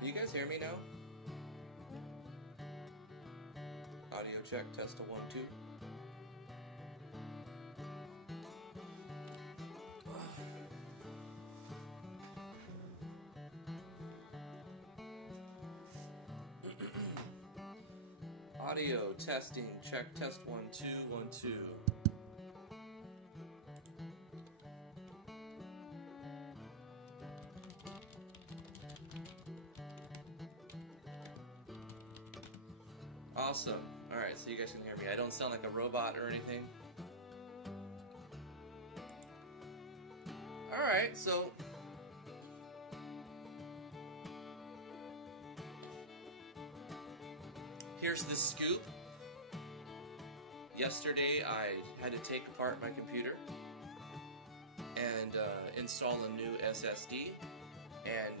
Can you guys hear me now? Audio check, test a 1, 2. Audio testing, check, test 1, 2, 1, 2. Awesome. Alright, so you guys can hear me. I don't sound like a robot or anything. Alright, so here's the scoop. Yesterday I had to take apart my computer and install a new SSD, and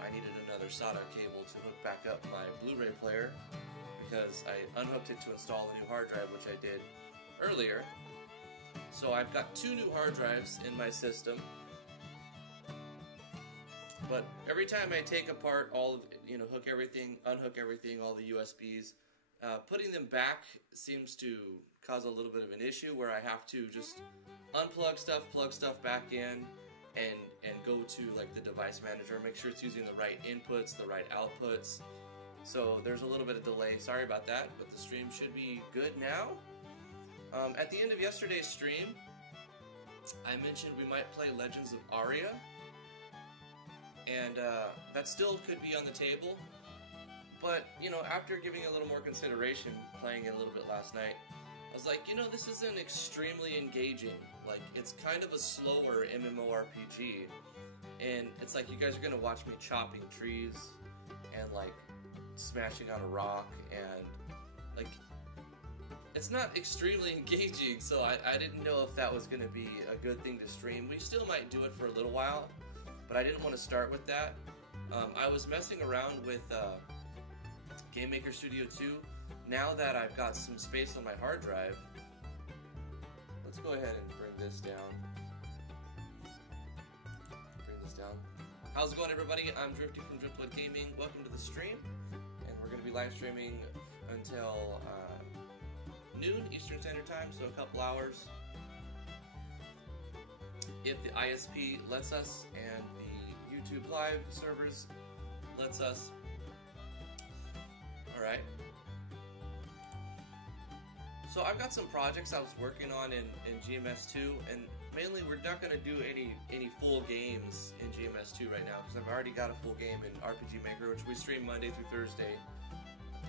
I needed another SATA cable to hook back up my Blu-ray player because I unhooked it to install a new hard drive, which I did earlier. So I've got 2 new hard drives in my system, but every time I take apart all of, hook everything, unhook everything, all the USBs, putting them back seems to cause a little bit of an issue where I have to just unplug stuff, plug stuff back in, and go to like the device manager, make sure it's using the right inputs, the right outputs. So there's a little bit of delay. Sorry about that, but the stream should be good now. At the end of yesterday's stream, I mentioned we might play Legends of Aria, and that still could be on the table. But, after giving a little more consideration, playing it a little bit last night, I was like, this isn't extremely engaging. Like, it's kind of a slower MMORPG, and it's like you guys are gonna watch me chopping trees and like smashing on a rock, and like it's not extremely engaging, so I didn't know if that was going to be a good thing to stream. We still might do it for a little while, but I didn't want to start with that. I was messing around with GameMaker Studio 2. Now that I've got some space on my hard drive, let's go ahead and bring this down. How's it going, everybody? I'm Drifty from Driftwood Gaming. Welcome to the stream. We're going to be live streaming until noon Eastern Standard Time, so a couple hours. If the ISP lets us and the YouTube Live servers lets us. Alright. So I've got some projects I was working on in GMS2, and mainly we're not going to do any full games in GMS2 right now, because I've already got a full game in RPG Maker, which we stream Monday through Thursday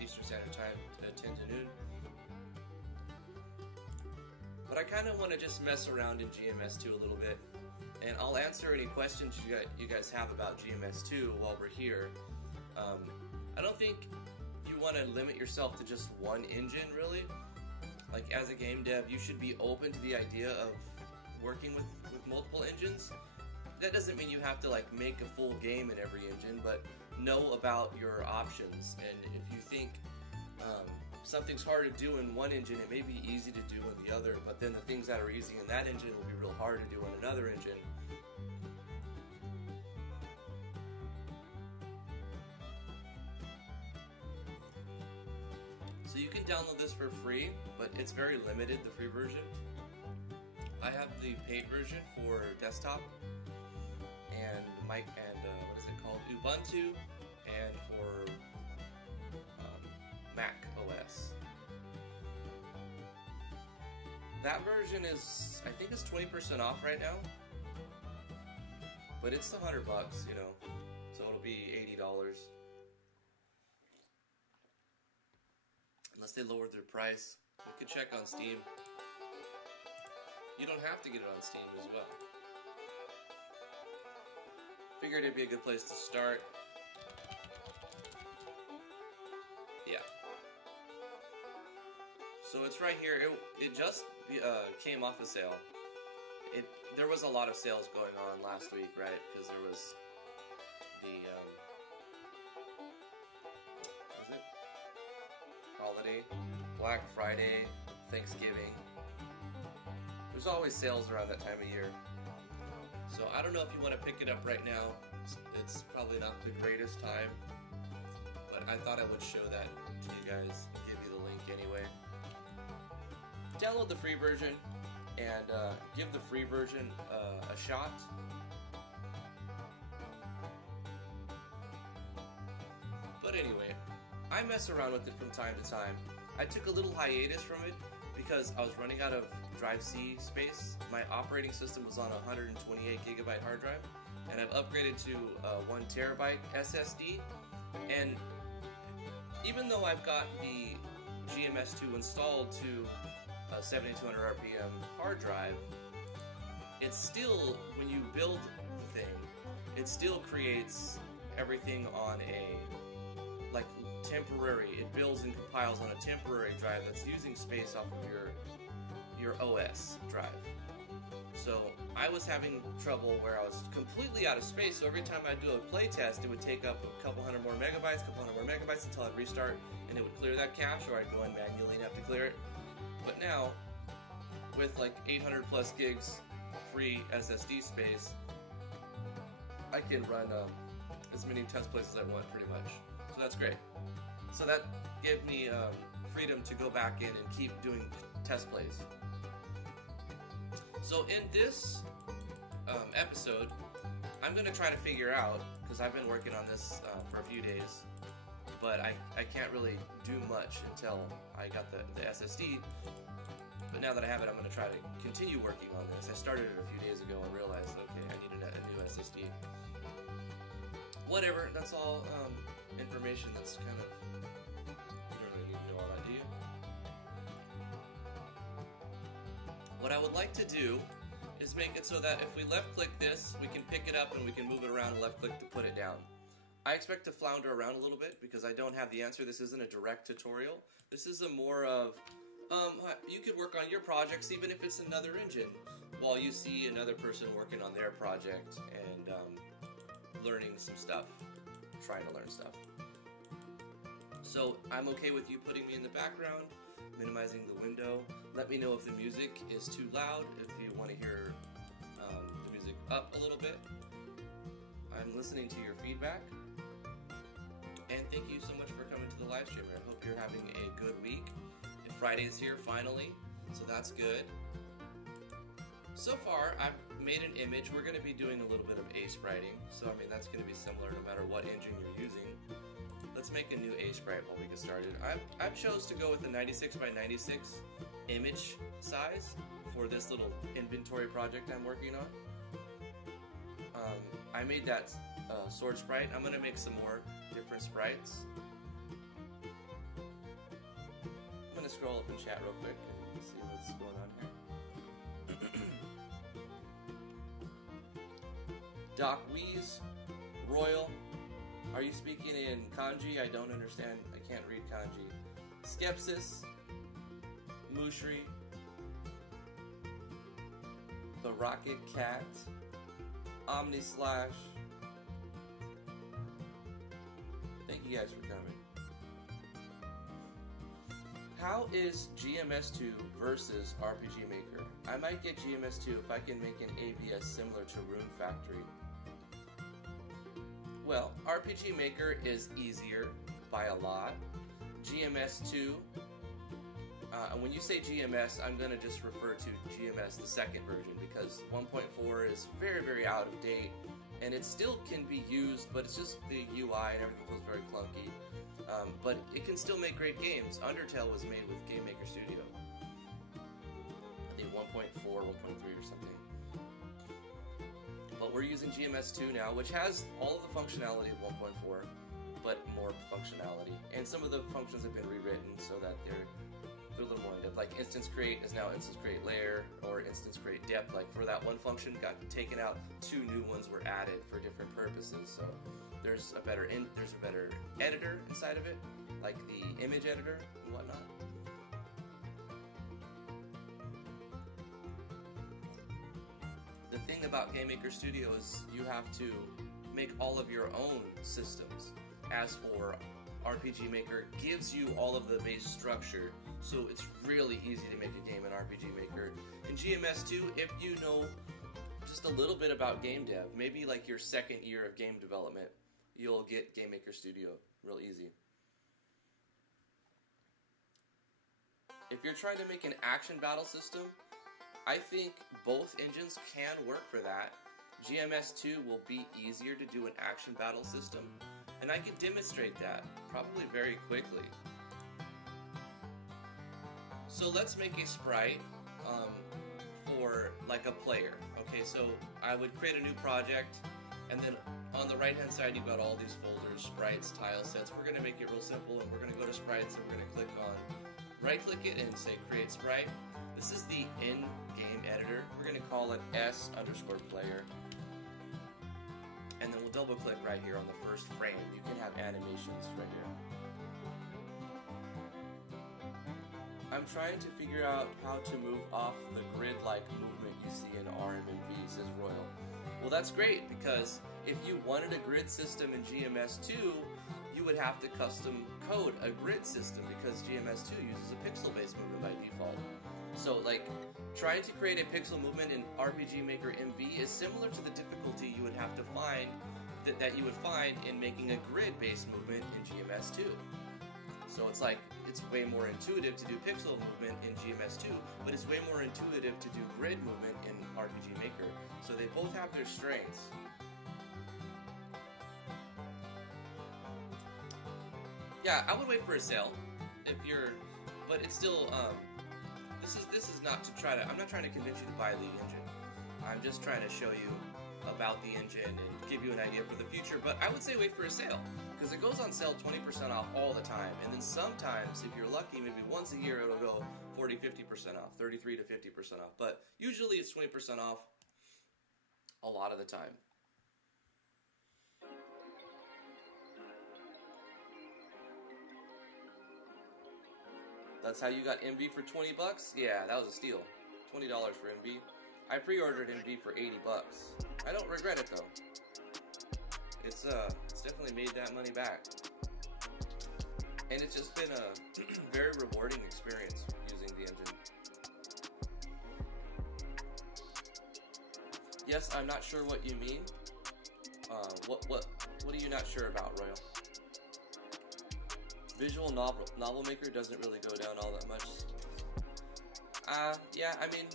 Eastern Standard Time at 10 to noon. But I kind of want to just mess around in GMS2 a little bit, and I'll answer any questions you guys have about GMS2 while we're here. I don't think you want to limit yourself to just one engine, really. Like, as a game dev, you should be open to the idea of working with multiple engines. That doesn't mean you have to like make a full game in every engine, but know about your options. And if you think something's hard to do in one engine, it may be easy to do in the other, but then the things that are easy in that engine will be real hard to do in another engine. So you can download this for free, but it's very limited, the free version. I have the paid version for desktop and what is it called? Ubuntu, and for Mac OS. That version is, I think it's 20% off right now, but it's $100, so it'll be $80. Unless they lowered their price. We could check on Steam. You don't have to get it on Steam as well. Figured it'd be a good place to start. Yeah. So it's right here. It just came off a sale. There was a lot of sales going on last week, right? Because there was the was it holiday, Black Friday, Thanksgiving. There's always sales around that time of year. So I don't know if you want to pick it up right now. it's probably not the greatest time, but I thought I would show that to you guys, give you the link anyway. Download the free version and give the free version a shot. But anyway, I mess around with it from time to time. I took a little hiatus from it because I was running out of drive C space. My operating system was on a 128 gigabyte hard drive, and I've upgraded to a 1 terabyte SSD. And even though I've got the GMS2 installed to a 7200 RPM hard drive, it's still, when you build the thing, it still creates everything on a, like, temporary, it builds and compiles on a temporary drive that's using space off of your OS drive. So I was having trouble where I was completely out of space, so every time I'd do a play test, it would take up a couple hundred more megabytes until I'd restart and it would clear that cache, or I'd go in manually and have to clear it. But now, with like 800 plus gigs free SSD space, I can run as many test plays as I want pretty much. So that's great. So that gave me freedom to go back in and keep doing test plays. So in this episode, I'm going to try to figure out, because I've been working on this for a few days, but I can't really do much until I got the SSD. But now that I have it, I'm going to try to continue working on this. I started it a few days ago and realized, okay, I needed a new SSD. Whatever, that's all information that's kind of, you don't really need to know all that, do you? What I would like to do is make it so that if we left click this, we can pick it up and we can move it around and left click to put it down. I expect to flounder around a little bit because I don't have the answer. This isn't a direct tutorial. This is a more of, you could work on your projects even if it's another engine, while you see another person working on their project and learning some stuff, trying to learn stuff. So I'm okay with you putting me in the background, minimizing the window. Let me know if the music is too loud, if you want to hear the music up a little bit. I'm listening to your feedback. And thank you so much for coming to the live stream. I hope you're having a good week. Friday is here finally, so that's good. So far, I've made an image. We're going to be doing a little bit of A-spriting, so I mean that's going to be similar no matter what engine you're using. Let's make a new A-sprite while we get started. I chose to go with a 96 by 96 image size for this little inventory project I'm working on. I made that sword sprite. I'm going to make some more different sprites. I'm going to scroll up in chat real quick and see what's going on here. Doc Weeze, Royal, are you speaking in kanji? I don't understand. I can't read kanji. Skepsis, Mushri, The Rocket Cat, Omni Slash. Thank you guys for coming. How is GMS2 versus RPG Maker? I might get GMS2 if I can make an ABS similar to Rune Factory. Well, RPG Maker is easier by a lot. GMS2, and when you say GMS, I'm going to just refer to GMS, the second version, because 1.4 is very, very out of date, and it still can be used, but it's just the UI and everything feels very clunky. But it can still make great games. Undertale was made with GameMaker Studio. I think 1.4, 1.3 or something. But we're using GMS2 now, which has all of the functionality of 1.4, but more functionality. And some of the functions have been rewritten so that they're a little more in depth. Like instance create is now instance create layer, or instance create depth. Like for that one function got taken out, 2 new ones were added for different purposes. So there's a better editor inside of it, like the image editor and whatnot. The thing about GameMaker Studio is you have to make all of your own systems. As for RPG Maker, gives you all of the base structure, so it's really easy to make a game in RPG Maker. In GMS2, if you know just a little bit about game dev. Maybe like your second year of game development, you'll get GameMaker Studio real easy. If you're trying to make an action battle system, I think both engines can work for that. GMS2 will be easier to do an action battle system, and I can demonstrate that probably very quickly. So let's make a sprite for like a player. Okay, so I would create a new project, and then on the right hand side you've got all these folders, sprites, tile sets. We're going to make it real simple, and we're going to go to sprites, and we're going to click on, right click it and say create sprite. This is the in-game editor. We're going to call it S_player. And then we'll double click right here on the first frame. You can have animations right here. I'm trying to figure out how to move off the grid-like movement you see in R.A.M and V, says Royal. Well, that's great, because if you wanted a grid system in GMS2, you would have to custom code a grid system, because GMS2 uses a pixel-based movement by default. So, like, trying to create a pixel movement in RPG Maker MV is similar to the difficulty you would have to find that you would find in making a grid-based movement in GMS2. So it's like, it's way more intuitive to do pixel movement in GMS2, but it's way more intuitive to do grid movement in RPG Maker. So they both have their strengths. Yeah, I would wait for a sale if you're, but it's still, this is not to try to, I'm not trying to convince you to buy the engine. I'm just trying to show you about the engine and give you an idea for the future, but I would say wait for a sale, because it goes on sale 20% off all the time, and then sometimes, if you're lucky, maybe once a year it'll go 40-50% off, 33 to 50% off, but usually it's 20% off a lot of the time. That's how you got MV for 20 bucks? Yeah, that was a steal. $20 for MV. I pre-ordered MV for 80 bucks. I don't regret it though. It's definitely made that money back. And it's just been a very rewarding experience using the engine. Yes, I'm not sure what you mean. What are you not sure about, Royal? Visual novel maker doesn't really go down all that much. Yeah, I mean,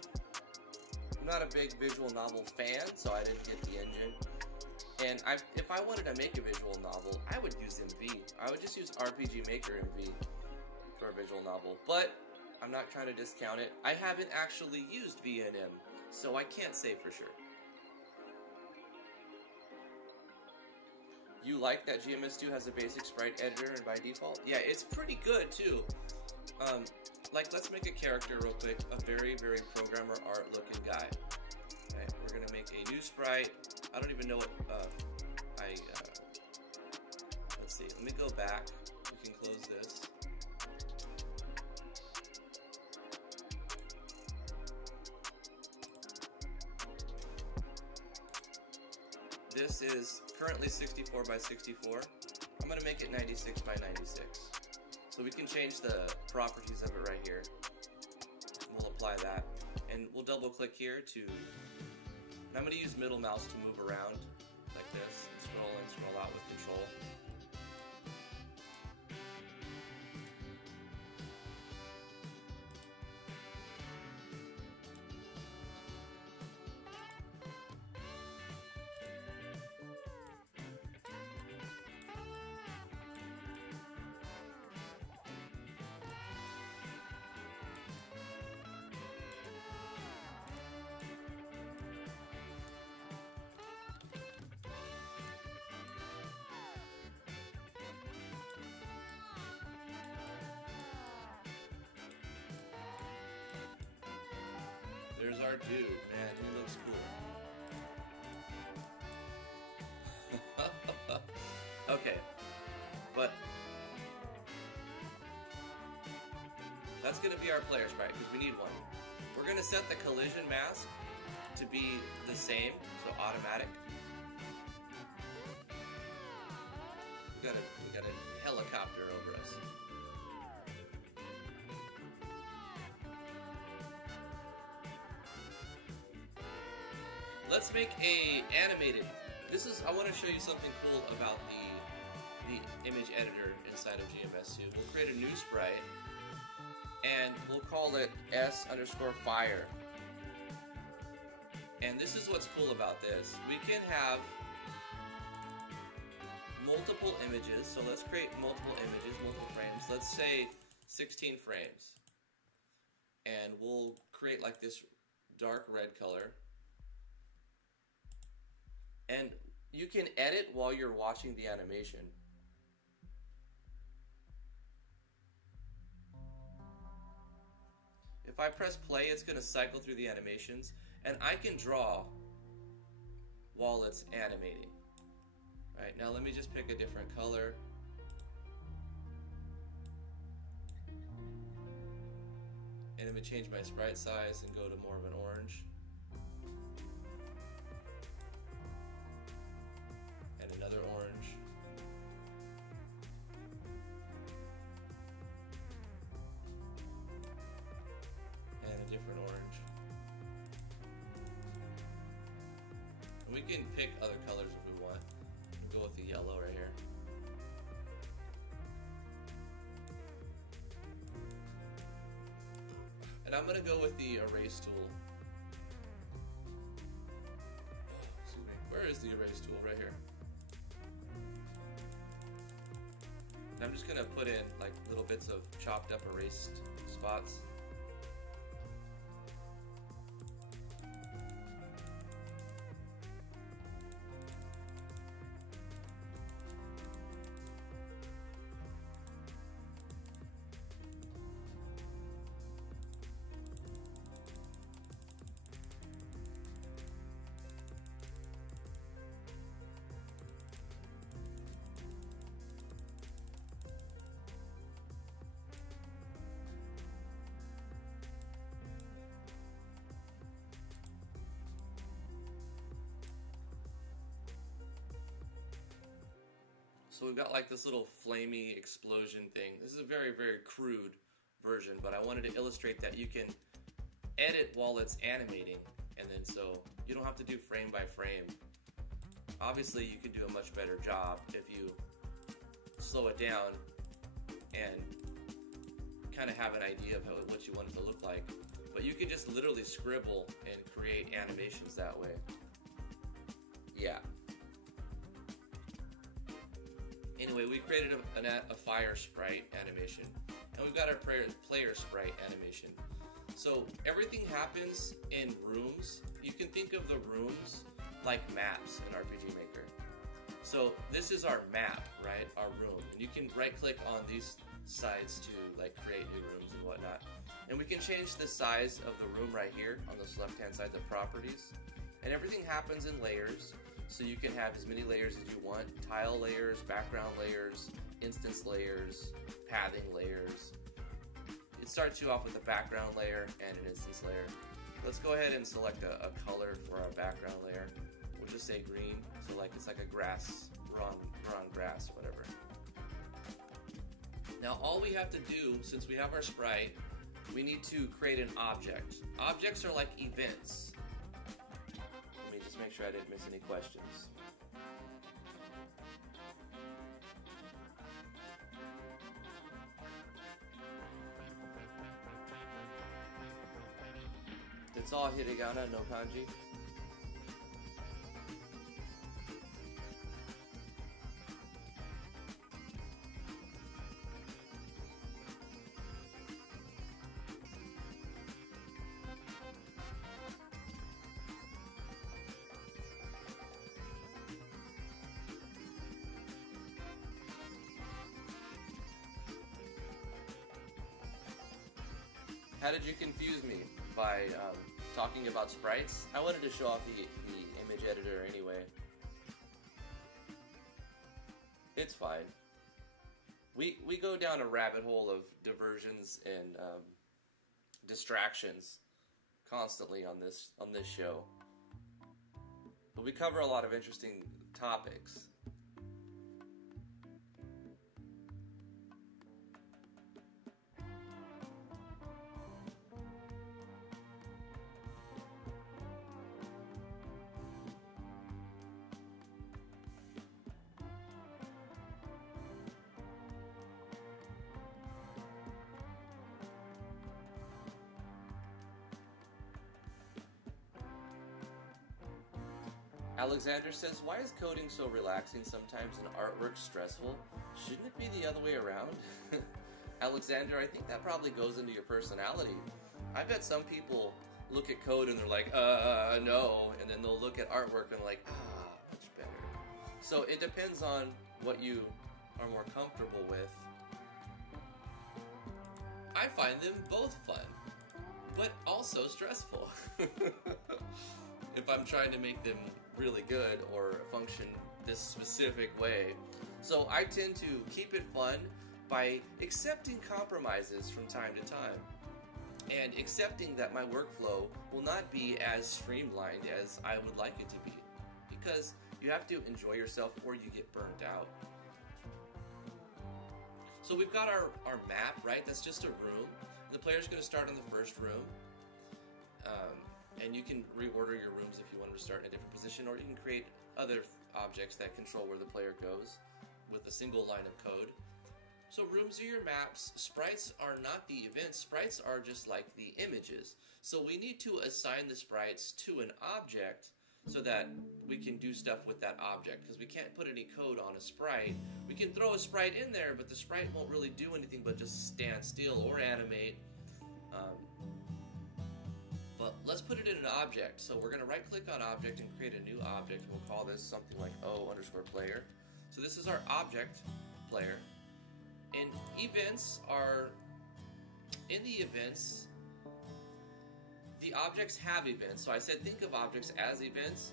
I'm not a big visual novel fan, so I didn't get the engine. And if I wanted to make a visual novel, I would use MV. I would just use RPG Maker MV for a visual novel. But I'm not trying to discount it. I haven't actually used V&M, so I can't say for sure. You like that GMS2 has a basic sprite editor and by default? Yeah, it's pretty good too. Like, let's make a character real quick, a very, very programmer art looking guy. Okay, we're gonna make a new sprite. I don't even know what, let's see, let me go back. We can close this. This is currently 64 by 64. I'm going to make it 96 by 96. So we can change the properties of it right here. We'll apply that. And we'll double click here to, and I'm going to use middle mouse to move around like this, and scroll out with control. There's our dude, man, he looks cool. Okay, but that's gonna be our player sprite, because we need one. We're gonna set the collision mask to be the same, so automatic. We got a helicopter over us. let's make a animated. I want to show you something cool about the image editor inside of GMS2. We'll create a new sprite, and we'll call it S_fire. And this is what's cool about this. We can have multiple images. So let's create multiple images, multiple frames. Let's say 16 frames. And we'll create like this dark red color. And you can edit while you're watching the animation. If I press play, it's going to cycle through the animations, and I can draw while it's animating. All right, now let me just pick a different color. And let me change my sprite size and go to more of an orange. And another orange. Different orange. And we can pick other colors if we want. We'll go with the yellow right here. And I'm going to go with the erase tool. Excuse me. Where is the erase tool? Right here. And I'm just going to put in like little bits of chopped up erased spots. So we've got like this little flamey explosion thing. This is a very, very crude version, but I wanted to illustrate that you can edit while it's animating, and then so you don't have to do frame by frame. Obviously, you can do a much better job if you slow it down and kind of have an idea of what you want it to look like. But you can just literally scribble and create animations that way. Yeah. Anyway, we created a fire sprite animation, and we've got our player sprite animation. So everything happens in rooms. You can think of the rooms like maps in RPG Maker. So this is our map, right? Our room. And you can right-click on these sides to like create new rooms and whatnot. And we can change the size of the room right here on this left-hand side, the properties. And everything happens in layers. So you can have as many layers as you want, tile layers, background layers, instance layers, pathing layers. It starts you off with a background layer and an instance layer. Let's go ahead and select a color for our background layer. We'll just say green, so like it's like a grass, we're on grass, whatever. Now all we have to do, since we have our sprite, we need to create an object. Objects are like events. Just make sure I didn't miss any questions. It's all hiragana, no kanji. How did you confuse me by talking about sprites? I wanted to show off the image editor anyway. It's fine. We go down a rabbit hole of diversions and distractions constantly on this show. But we cover a lot of interesting topics. Alexander says, why is coding so relaxing sometimes and artwork stressful? Shouldn't it be the other way around? Alexander, I think that probably goes into your personality. I bet some people look at code and they're like, no, and then they'll look at artwork and like, much better. So it depends on what you are more comfortable with. I find them both fun, but also stressful. If I'm trying to make them really good or function this specific way. So I tend to keep it fun by accepting compromises from time to time and accepting that my workflow will not be as streamlined as I would like it to be, because you have to enjoy yourself or you get burned out. So we've got our map, right? That's just a room. The player's going to start in the first room. And you can reorder your rooms if you want to start in a different position, or you can create other objects that control where the player goes with a single line of code. So rooms are your maps. Sprites are not the events. Sprites are just like the images. So we need to assign the sprites to an object so that we can do stuff with that object, because we can't put any code on a sprite. We can throw a sprite in there, but the sprite won't really do anything but just stand still or animate. But let's put it in an object. So we're going to right click on object and create a new object. We'll call this something like O_player. So this is our object player. And events are, in the events, the objects have events. So I said think of objects as events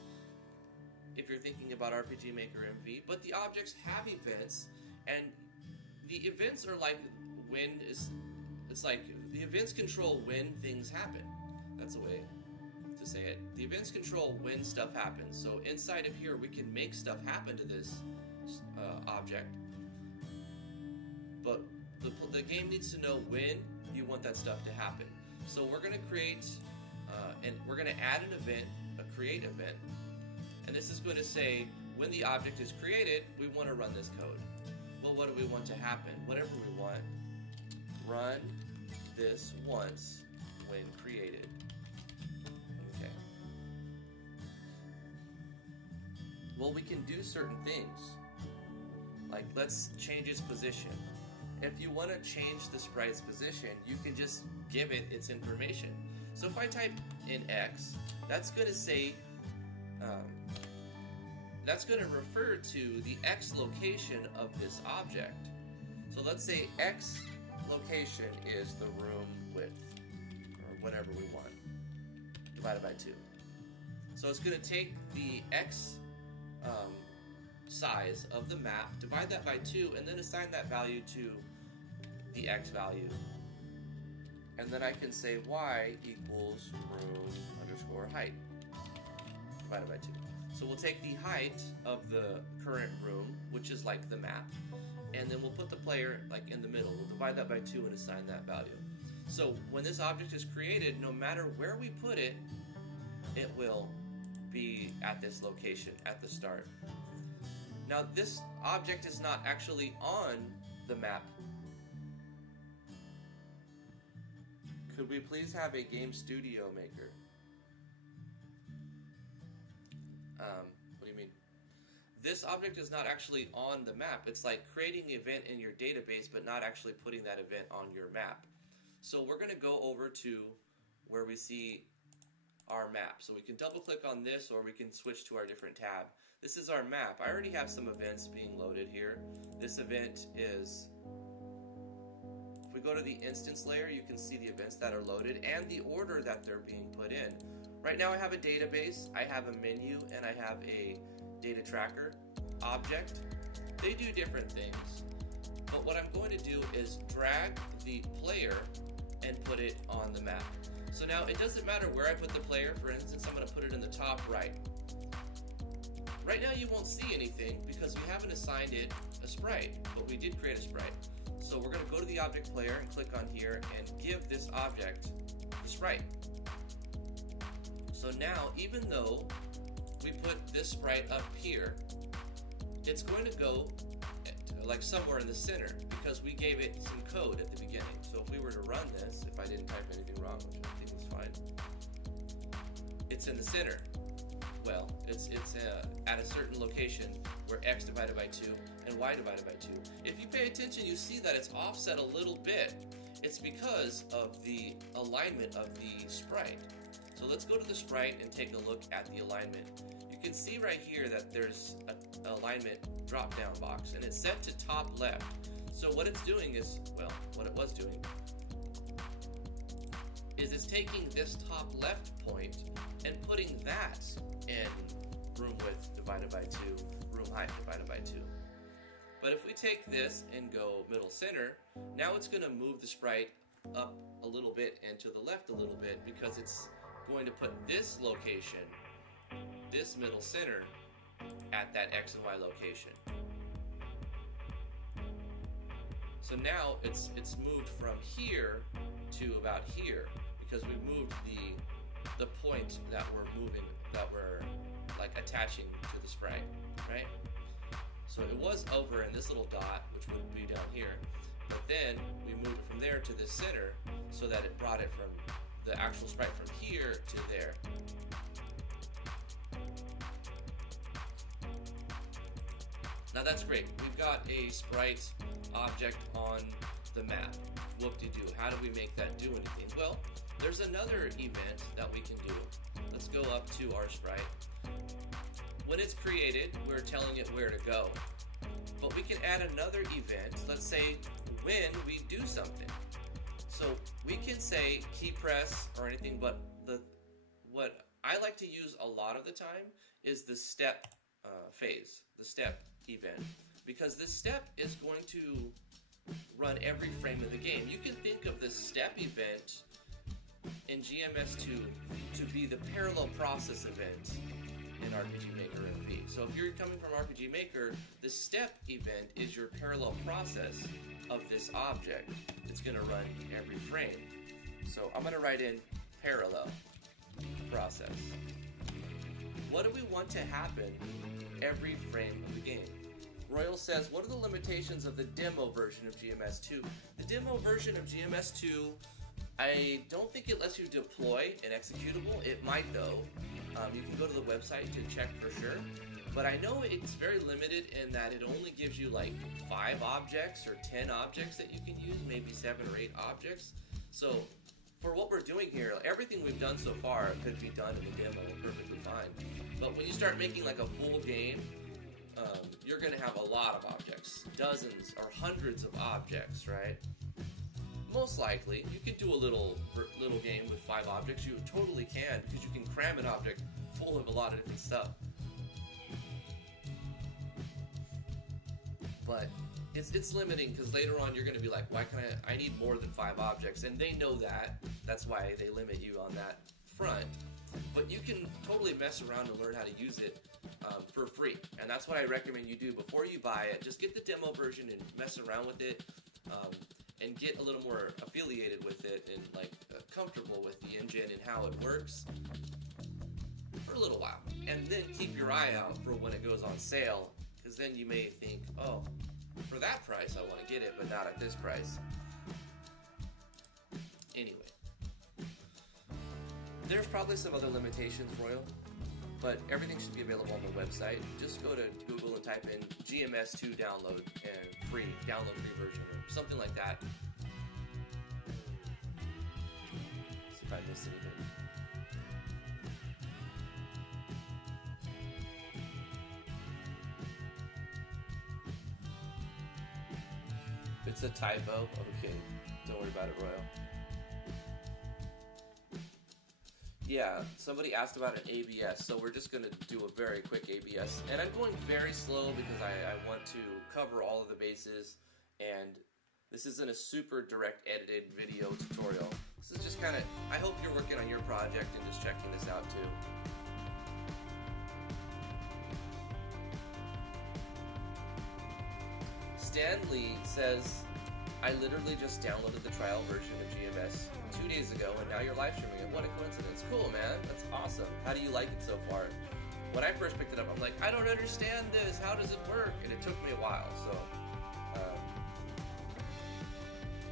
if you're thinking about RPG Maker MV, but the objects have events, and the events are like it's like the events control when things happen. That's a way to say it. The events control when stuff happens. So inside of here we can make stuff happen to this object, but the game needs to know when you want that stuff to happen. So we're going to create and we're going to add an event, a create event, and this is going to say when the object is created, we want to run this code. Well, what do we want to happen? Whatever we want. Run this once when created. Okay. Well, we can do certain things. Like, let's change its position. If you want to change the sprite's position, you can just give it its information. So if I type in X, that's going to say, that's going to refer to the X location of this object. So let's say X location is the room width, or whatever we want, divided by 2. So it's going to take the X size of the map, divide that by 2, and then assign that value to the X value. And then I can say Y equals room_height, divided by 2. So we'll take the height of the current room, which is like the map, and then we'll put the player like in the middle. We'll divide that by 2 and assign that value. So when this object is created, no matter where we put it, it will be at this location at the start. Now this object is not actually on the map. Could we please have a game studio maker? What do you mean? This object is not actually on the map. It's like creating an event in your database, but not actually putting that event on your map. So we're going to go over to where we see our map. So we can double click on this, or we can switch to our different tab. This is our map. I already have some events being loaded here. This event is, if we go to the instance layer, you can see the events that are loaded and the order that they're being put in. Right now I have a database, I have a menu, and I have a data tracker object. They do different things, but what I'm going to do is drag the player and put it on the map. So now it doesn't matter where I put the player. For instance, I'm going to put it in the top right. Right now you won't see anything because we haven't assigned it a sprite, but we did create a sprite. So we're going to go to the object player and click on here and give this object the sprite. So now, even though we put this sprite up here, it's going to go like somewhere in the center because we gave it some code at the beginning. So if we were to run this, if I didn't type anything wrong, which I think was fine, it's in the center. well, it's at a certain location where x divided by 2 and y divided by 2. If you pay attention, you see that it's offset a little bit. It's because of the alignment of the sprite. So let's go to the sprite and take a look at the alignment. You can see right here that there's an alignment drop-down box, and it's set to top left. So what it's doing is, well, what it was doing is it's taking this top left point and putting that in room width divided by 2, room height divided by 2. But if we take this and go middle center, now it's going to move the sprite up a little bit and to the left a little bit, because it's going to put this location, this middle center, at that X and Y location. So now it's moved from here to about here, because we've moved the point that we're like attaching to the sprite, right? So it was over in this little dot, which would be down here, but then we moved it from there to the center, so that it brought it from the actual sprite from here to there. Now that's great. We've got a sprite object on the map. Whoop-de-doo. How do we make that do anything? Well, there's another event that we can do. Let's go up to our sprite. When it's created, we're telling it where to go. But we can add another event, let's say when we do something. So we can say key press or anything, but what I like to use a lot of the time is the step phase, the step event, because this step is going to run every frame of the game. You can think of the step event in GMS2 to be the parallel process event in RPG Maker MP. So if you're coming from RPG Maker, the step event is your parallel process of this object. It's going to run every frame. So I'm going to write in parallel process. What do we want to happen every frame of the game? Royal says, what are the limitations of the demo version of GMS2? The demo version of GMS2, I don't think it lets you deploy an executable. It might though. You can go to the website to check for sure. But I know it's very limited in that it only gives you like 5 objects or 10 objects that you can use, maybe 7 or 8 objects. So for what we're doing here, everything we've done so far could be done in the demo perfectly fine. But when you start making like a full game, you're going to have a lot of objects, dozens or hundreds of objects, right? Most likely, you could do a little game with 5 objects. You totally can, because you can cram an object full of a lot of different stuff. But it's limiting, because later on you're going to be like, why can I need more than 5 objects? And they know that. That's why they limit you on that front. But you can totally mess around and learn how to use it for free. And that's what I recommend you do before you buy it. Just get the demo version and mess around with it. And get a little more affiliated with it and like comfortable with the engine and how it works for a little while. And then keep your eye out for when it goes on sale, because then you may think, oh, for that price I want to get it, but not at this price. Anyway, there's probably some other limitations, Royal, but everything should be available on the website. Just go to Google and type in GMS2 download and download free version or something like that. See if I missed anything. It's a typo? Okay, don't worry about it, Royal. Yeah, somebody asked about an ABS, so we're just going to do a very quick ABS. And I'm going very slow because I want to cover all of the bases, and this isn't a super direct edited video tutorial. This is just kind of, I hope you're working on your project and just checking this out too. Stanley says, I literally just downloaded the trial version of GMS 2 days ago, and now you're live streaming it. What a coincidence. Cool, man. That's awesome. How do you like it so far? When I first picked it up, I'm like, I don't understand this. How does it work? And it took me a while, so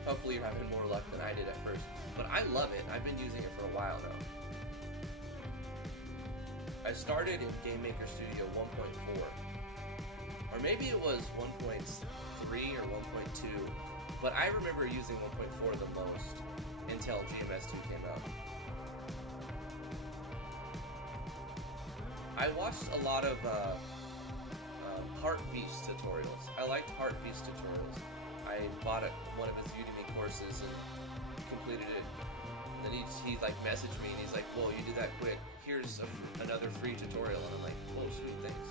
hopefully you're having more luck than I did at first. But I love it. I've been using it for a while now. I started in GameMaker Studio 1.4, or maybe it was 1.3 or 1.2, but I remember using 1.4 the most until GMS2 came out. I watched a lot of Heart Beast tutorials. I liked Heart Beast tutorials. I bought one of his Udemy courses and completed it. And then he like messaged me and he's like, "Whoa, you did that quick. Here's another free tutorial." And I'm like, "Oh, sweet, thanks."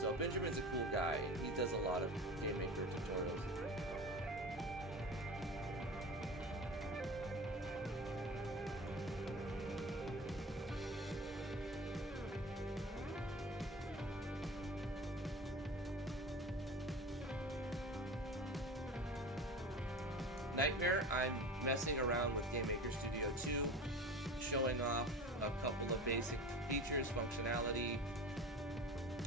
So Benjamin's a cool guy. He does a lot of GameMaker tutorials. Nightmare, I'm messing around with GameMaker Studio 2, showing off a couple of basic features, functionality.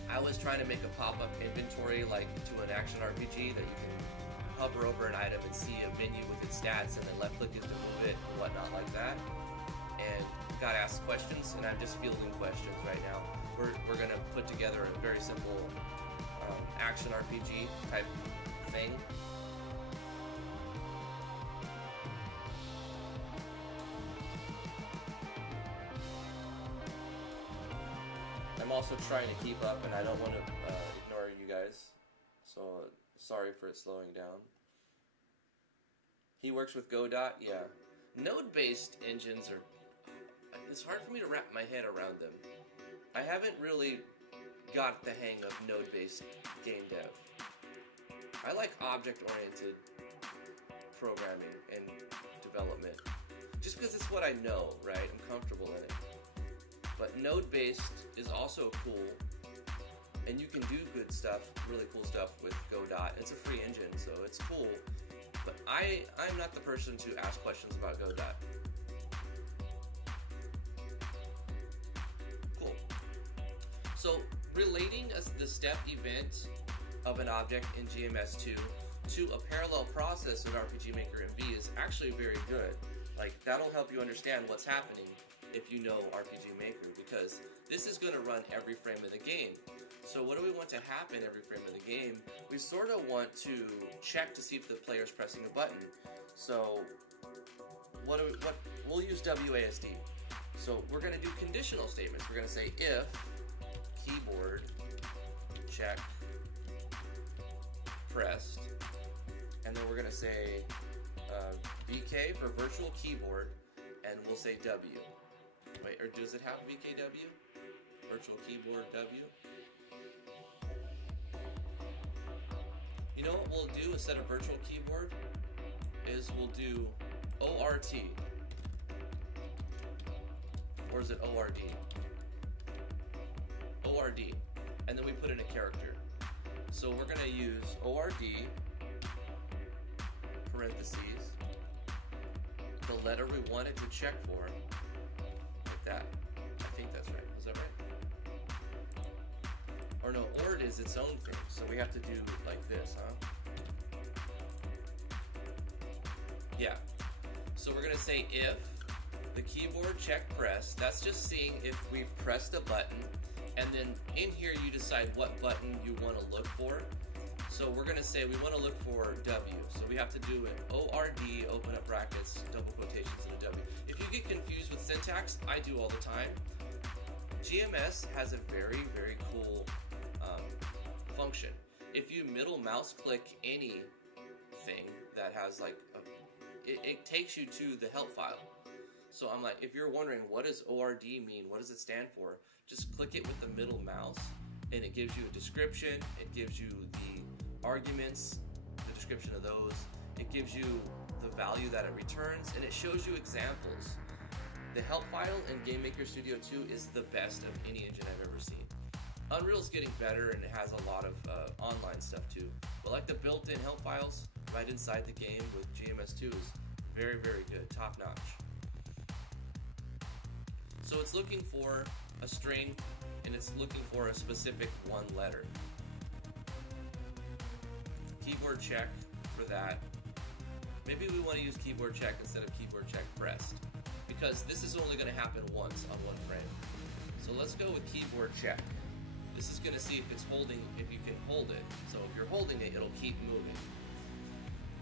I was trying to make a pop-up inventory like to an action RPG that you can hover over an item and see a menu with its stats and then left click it to move it and whatnot like that. And got asked questions, and I'm just fielding questions right now. We're going to put together a very simple action RPG type thing. I'm also trying to keep up, and I don't want to ignore you guys, so sorry for it slowing down. He works with Godot, yeah. Node-based engines are, it's hard for me to wrap my head around them. I haven't really got the hang of node-based game dev. I like object-oriented programming and development, just because it's what I know, right? I'm comfortable in it. But node-based is also cool, and you can do good stuff, really cool stuff with Godot. It's a free engine, so it's cool. But I'm not the person to ask questions about Godot. Cool. So relating the step event of an object in GMS2 to a parallel process in RPG Maker MV is actually very good. Like, that'll help you understand what's happening if you know RPG Maker, because this is going to run every frame of the game. So what do we want to happen every frame of the game? We sort of want to check to see if the player's pressing a button. So we'll use WASD. So we're going to do conditional statements. We're going to say if keyboard check pressed, and then we're going to say VK for virtual keyboard, and we'll say W. Wait, or does it have VKW? Virtual keyboard W? You know what we'll do instead of virtual keyboard? Is we'll do ORT. Or is it ORD? ORD. And then we put in a character. So we're going to use ORD, parentheses, the letter we wanted to check for, like that. I think that's right. Is that right? Or no, ORD is its own thing, so we have to do like this, huh? Yeah. So we're going to say if the keyboard check press, that's just seeing if we've pressed a button, and then in here you decide what button you want to look for. So we're going to say we want to look for W. So we have to do an ORD, open up brackets, double quotations, and a W. If you get confused with syntax, I do all the time. GMS has a very, very cool function. If you middle mouse click anything that has like, it takes you to the help file. So I'm like, if you're wondering what does ORD mean, what does it stand for, just click it with the middle mouse and it gives you a description, it gives you the arguments, the description of those, it gives you the value that it returns, and it shows you examples. The help file in GameMaker Studio 2 is the best of any engine I've ever seen. Unreal's getting better and it has a lot of online stuff too, but like the built-in help files right inside the game with GMS2 is very, very good, top notch. So it's looking for a string, and it's looking for a specific one letter. Keyboard check for that. Maybe we want to use keyboard check instead of keyboard check pressed, because this is only going to happen once on one frame. So So let's go with keyboard check. This is going to see if it's holding, if you can hold it. So if you're holding it, it'll keep moving.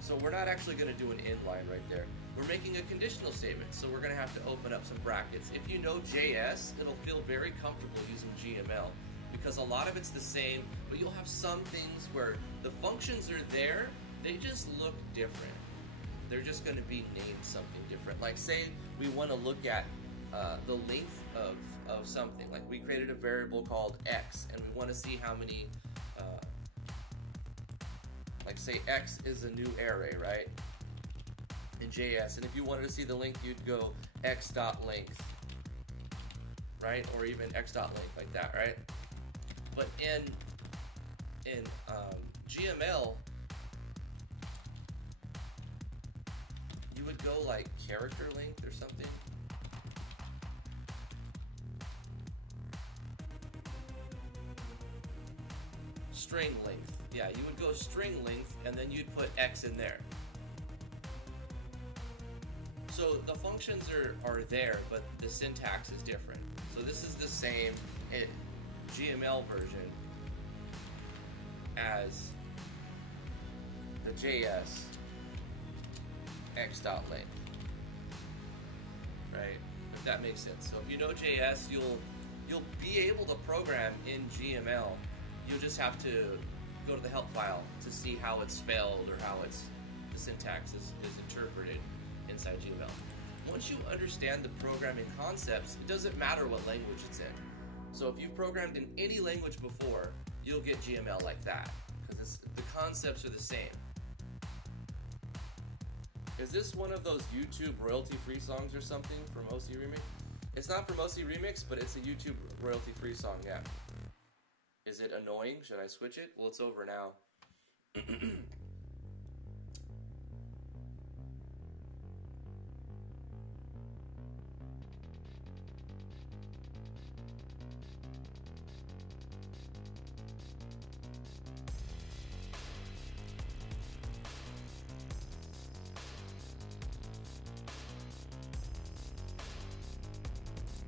So we're not actually going to do an inline right there. We're making a conditional statement, so we're going to have to open up some brackets. If you know JS, it'll feel very comfortable using GML because a lot of it's the same, but you'll have some things where the functions are there, they just look different. They're just going to be named something different. Like say we want to look at the length of something. Like we created a variable called x, and we want to see how many, like say x is a new array, right? In JS, and if you wanted to see the length, you'd go x.length, right? Or even x.length like that, right? But in GML, you would go like character length or something. String length. Yeah, you would go string length, and then you'd put x in there. So the functions are there, but the syntax is different. So this is the same GML version as the JS x.length, right? If that makes sense. So if you know JS, you'll be able to program in GML. You'll just have to go to the help file to see how it's spelled or how the syntax is interpreted inside GML. Once you understand the programming concepts, it doesn't matter what language it's in. So if you've programmed in any language before, you'll get GML like that, because the concepts are the same. Is this one of those YouTube royalty-free songs or something from OC Remix? It's not from OC Remix, but it's a YouTube royalty-free song, yeah. Is it annoying? Should I switch it? Well, it's over now.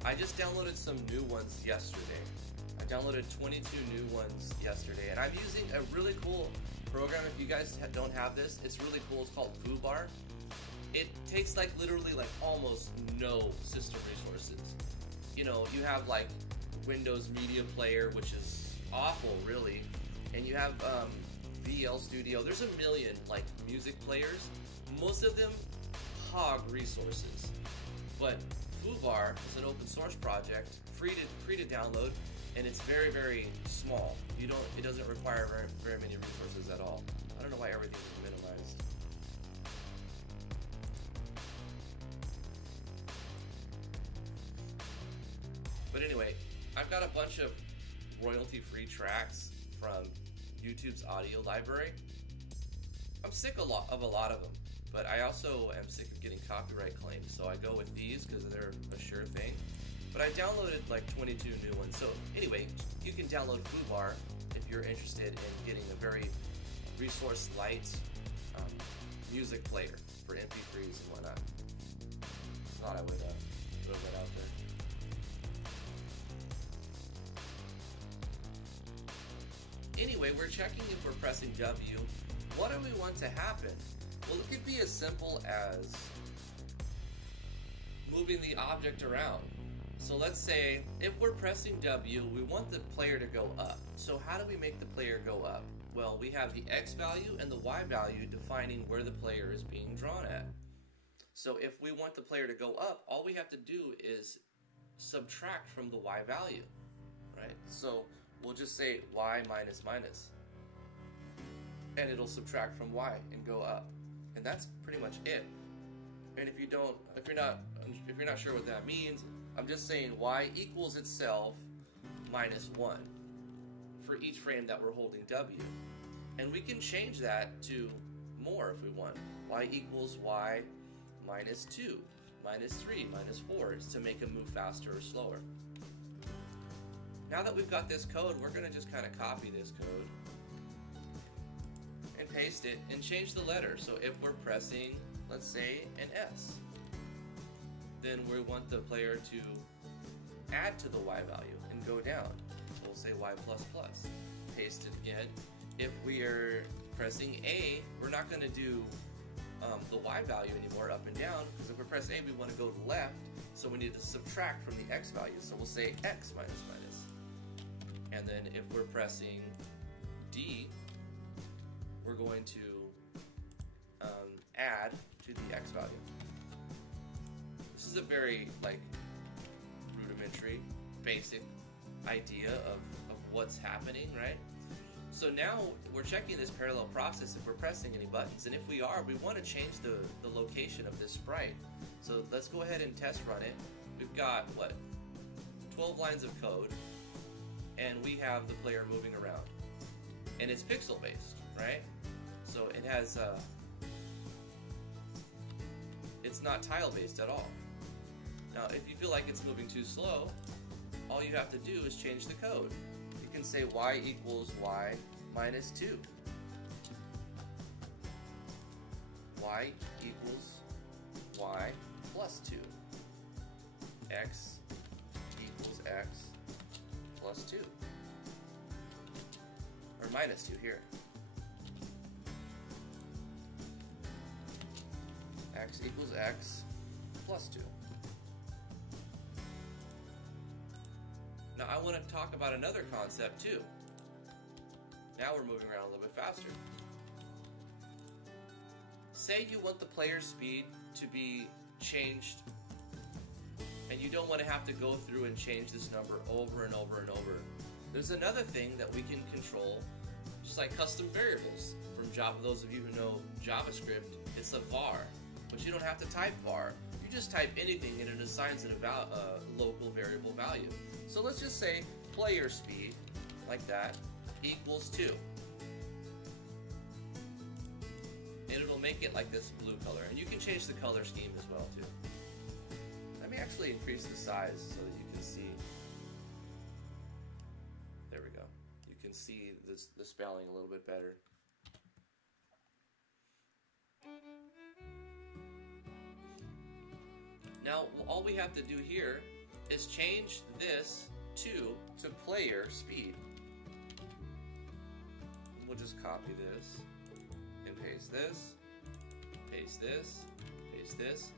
I just downloaded some new ones yesterday. I downloaded 22 new ones yesterday, and I'm using a really cool program. If you guys don't have this, it's really cool. It's called FooBar. It takes like literally like almost no system resources. You know, you have like Windows Media Player, which is awful really, and you have VL Studio. There's a million like music players. Most of them hog resources, but FooBar is an open source project, free to download, and it's very, very small. It doesn't require very many resources at all. I don't know why everything is minimized. But anyway, I've got a bunch of royalty-free tracks from YouTube's audio library. I'm sick of a lot of them. But I also am sick of getting copyright claims, so I go with these because they're a sure thing. But I downloaded like 22 new ones. So anyway, you can download FooBar if you're interested in getting a very resource-light music player for MP3s and whatnot. Thought I would throw that out there. Anyway, we're checking if we're pressing W. What do we want to happen? Well, it could be as simple as moving the object around. So let's say if we're pressing W, we want the player to go up. So how do we make the player go up? Well, we have the X value and the Y value defining where the player is being drawn at. So if we want the player to go up, all we have to do is subtract from the Y value, right? So we'll just say Y minus minus, and it'll subtract from Y and go up. And that's pretty much it. And if you're not sure what that means, I'm just saying Y equals itself minus 1 for each frame that we're holding W. And we can change that to more if we want. Y equals Y minus 2, minus 3, minus 4 to make it move faster or slower. Now that we've got this code, we're going to just kind of copy this code and paste it and change the letter. So if we're pressing, let's say, an S, then we want the player to add to the Y value and go down. We'll say Y++. Paste it again. If we are pressing A, we're not going to do the Y value anymore up and down, because if we press A, we want to go to the left, so we need to subtract from the X value. So we'll say X minus minus. And then if we're pressing D, we're going to add to the X value. This is a very rudimentary, basic idea of what's happening, right? So now we're checking this parallel process if we're pressing any buttons, and if we are, we want to change the location of this sprite. So let's go ahead and test run it. We've got, 12 lines of code, and we have the player moving around. And it's pixel based, right? So it has, it's not tile based at all. Now if you feel like it's moving too slow, all you have to do is change the code. You can say y equals y minus 2. Y equals y plus 2. X equals x plus 2. Or minus 2 here. X equals x plus 2. Now I want to talk about another concept too. Now we're moving around a little bit faster. Say you want the player's speed to be changed, and you don't want to have to go through and change this number over and over and over. There's another thing that we can control, just like custom variables from Java. Those of you who know JavaScript, it's a var, but you don't have to type var. You just type anything and it assigns it a local variable value. So let's just say player speed, like that, equals 2. And it'll make it like this blue color. And you can change the color scheme as well too. Let me actually increase the size so that you can see. There we go. You can see the spelling a little bit better. Now all we have to do here is change this to player speed. We'll just copy this and paste this, paste this, paste this.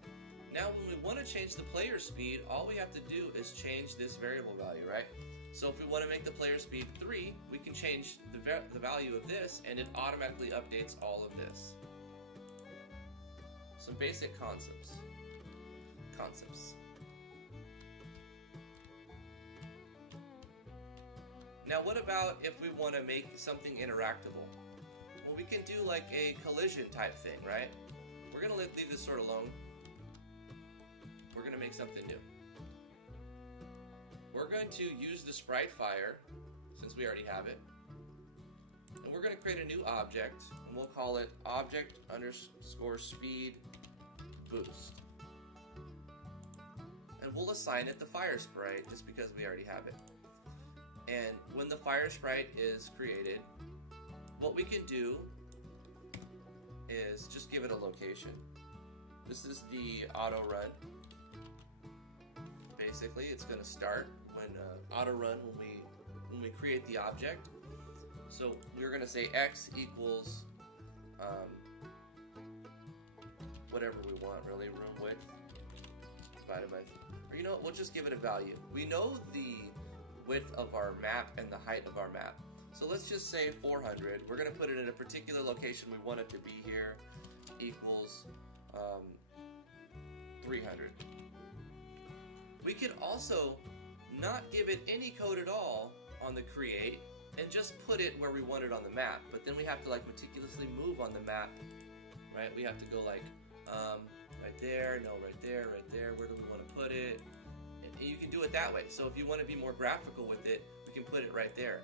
Now when we want to change the player speed, all we have to do is change this variable value, right? So if we want to make the player speed 3, we can change the value of this, and it automatically updates all of this. Some basic concepts. Now what about if we want to make something interactable? Well, we can do like a collision type thing, right? We're going to leave this sort alone. We're going to make something new. We're going to use the sprite fire, since we already have it. And we're going to create a new object, and we'll call it object underscore speed boost. And we'll assign it the fire sprite just because we already have it. And when the fire sprite is created, what we can do is just give it a location. This is the auto run. Basically, it's going to start when auto run when we create the object. So we're going to say x equals whatever we want, really, room width divided by, or you know what, we'll just give it a value. We know the width of our map and the height of our map. So let's just say 400. We're going to put it in a particular location we want it to be here, equals 300. We could also not give it any code at all on the create and just put it where we want it on the map, but then we have to like meticulously move on the map, right? We have to go like right there, no, right there, where do we want to put it? And you can do it that way. So if you want to be more graphical with it, we can put it right there.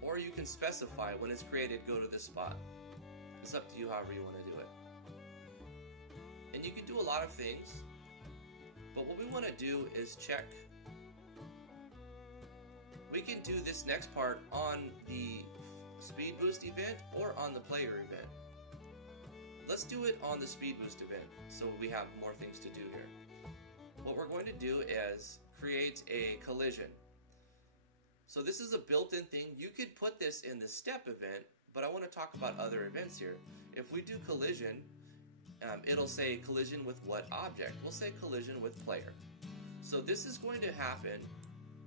Or you can specify when it's created, go to this spot. It's up to you however you want to do it. And you can do a lot of things, but what we want to do is check. We can do this next part on the speed boost event or on the player event. let's do it on the speed boost event so we have more things to do here. What we're going to do is create a collision. So this is a built-in thing. You could put this in the step event, but I want to talk about other events here. If we do collision, it'll say collision with what object? We'll say collision with player. So this is going to happen,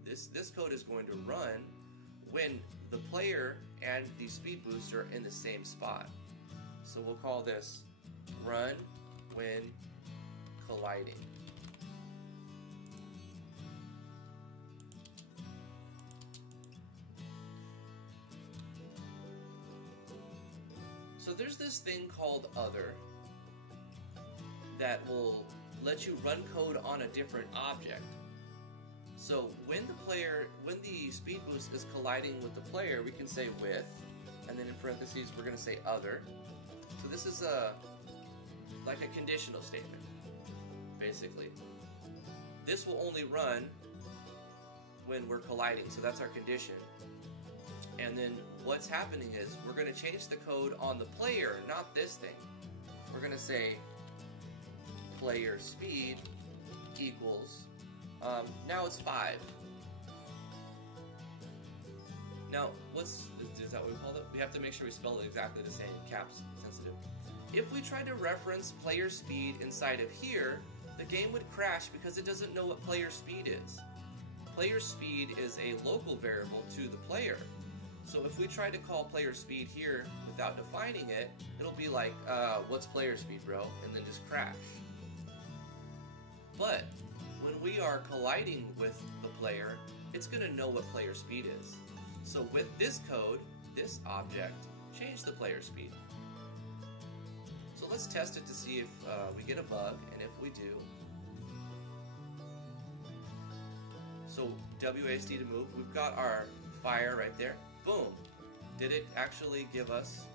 this code is going to run when the player and the speed boost are in the same spot. So we'll call this run when colliding. So there's this thing called other that will let you run code on a different object. So when the speed boost is colliding with the player, we can say with, and then in parentheses we're going to say other. So this is like a conditional statement, basically. This will only run when we're colliding, so that's our condition. And then what's happening is we're going to change the code on the player, not this thing. We're going to say player speed equals, now it's 5. Now, is that what we called it? We have to make sure we spell it exactly the same, caps sensitive. If we try to reference player speed inside of here, the game would crash because it doesn't know what player speed is. Player speed is a local variable to the player. So if we try to call player speed here without defining it, it'll be like, what's player speed, bro? And then just crash. But when we are colliding with the player, it's going to know what player speed is. So with this code, this object, change the player speed. So let's test it to see if we get a bug, and if we do. So WASD to move, we've got our fire right there. Boom! Did it actually give us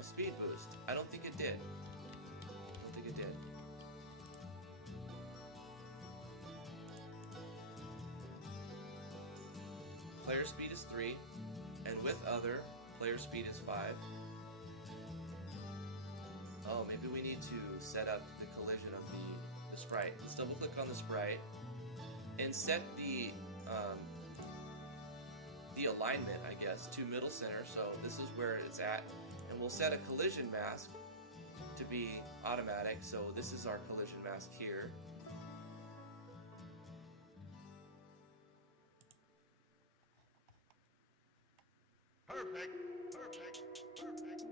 a speed boost? I don't think it did. I don't think it did. Player speed is 3, and with other, player speed is 5. Oh, maybe we need to set up the collision of the sprite. Let's double click on the sprite and set the alignment, I guess, to middle center. So this is where it's at, and we'll set a collision mask to be automatic. So this is our collision mask here. Perfect, perfect, perfect,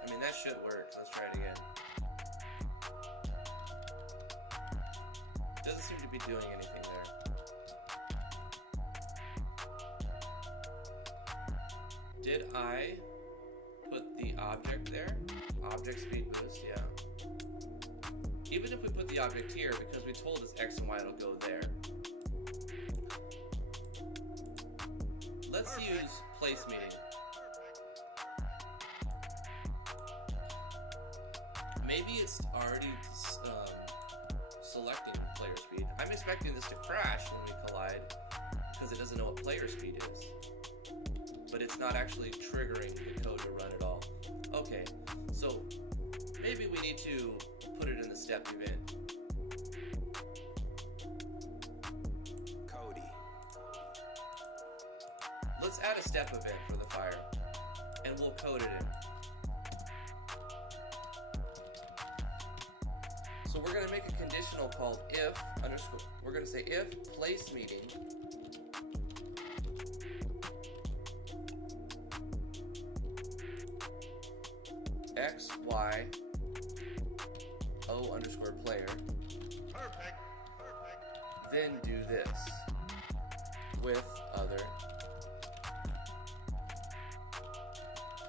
I mean, that should work. Let's try it again. Doesn't seem to be doing anything there. Did I put the object there? Object speed boost, yeah. Even if we put the object here, because we told it's X and Y, it'll go there. Let's use place meeting. Maybe it's already selecting player speed. I'm expecting this to crash when we collide because it doesn't know what player speed is. But it's not actually triggering the code to run at all. Okay, so maybe we need to put it in the step event. Cody. Let's add a step event for the fire, and we'll code it in. So we're going to make a conditional called if underscore. We're going to say if place meeting X, Y, O underscore player. Perfect, perfect. Then do this with other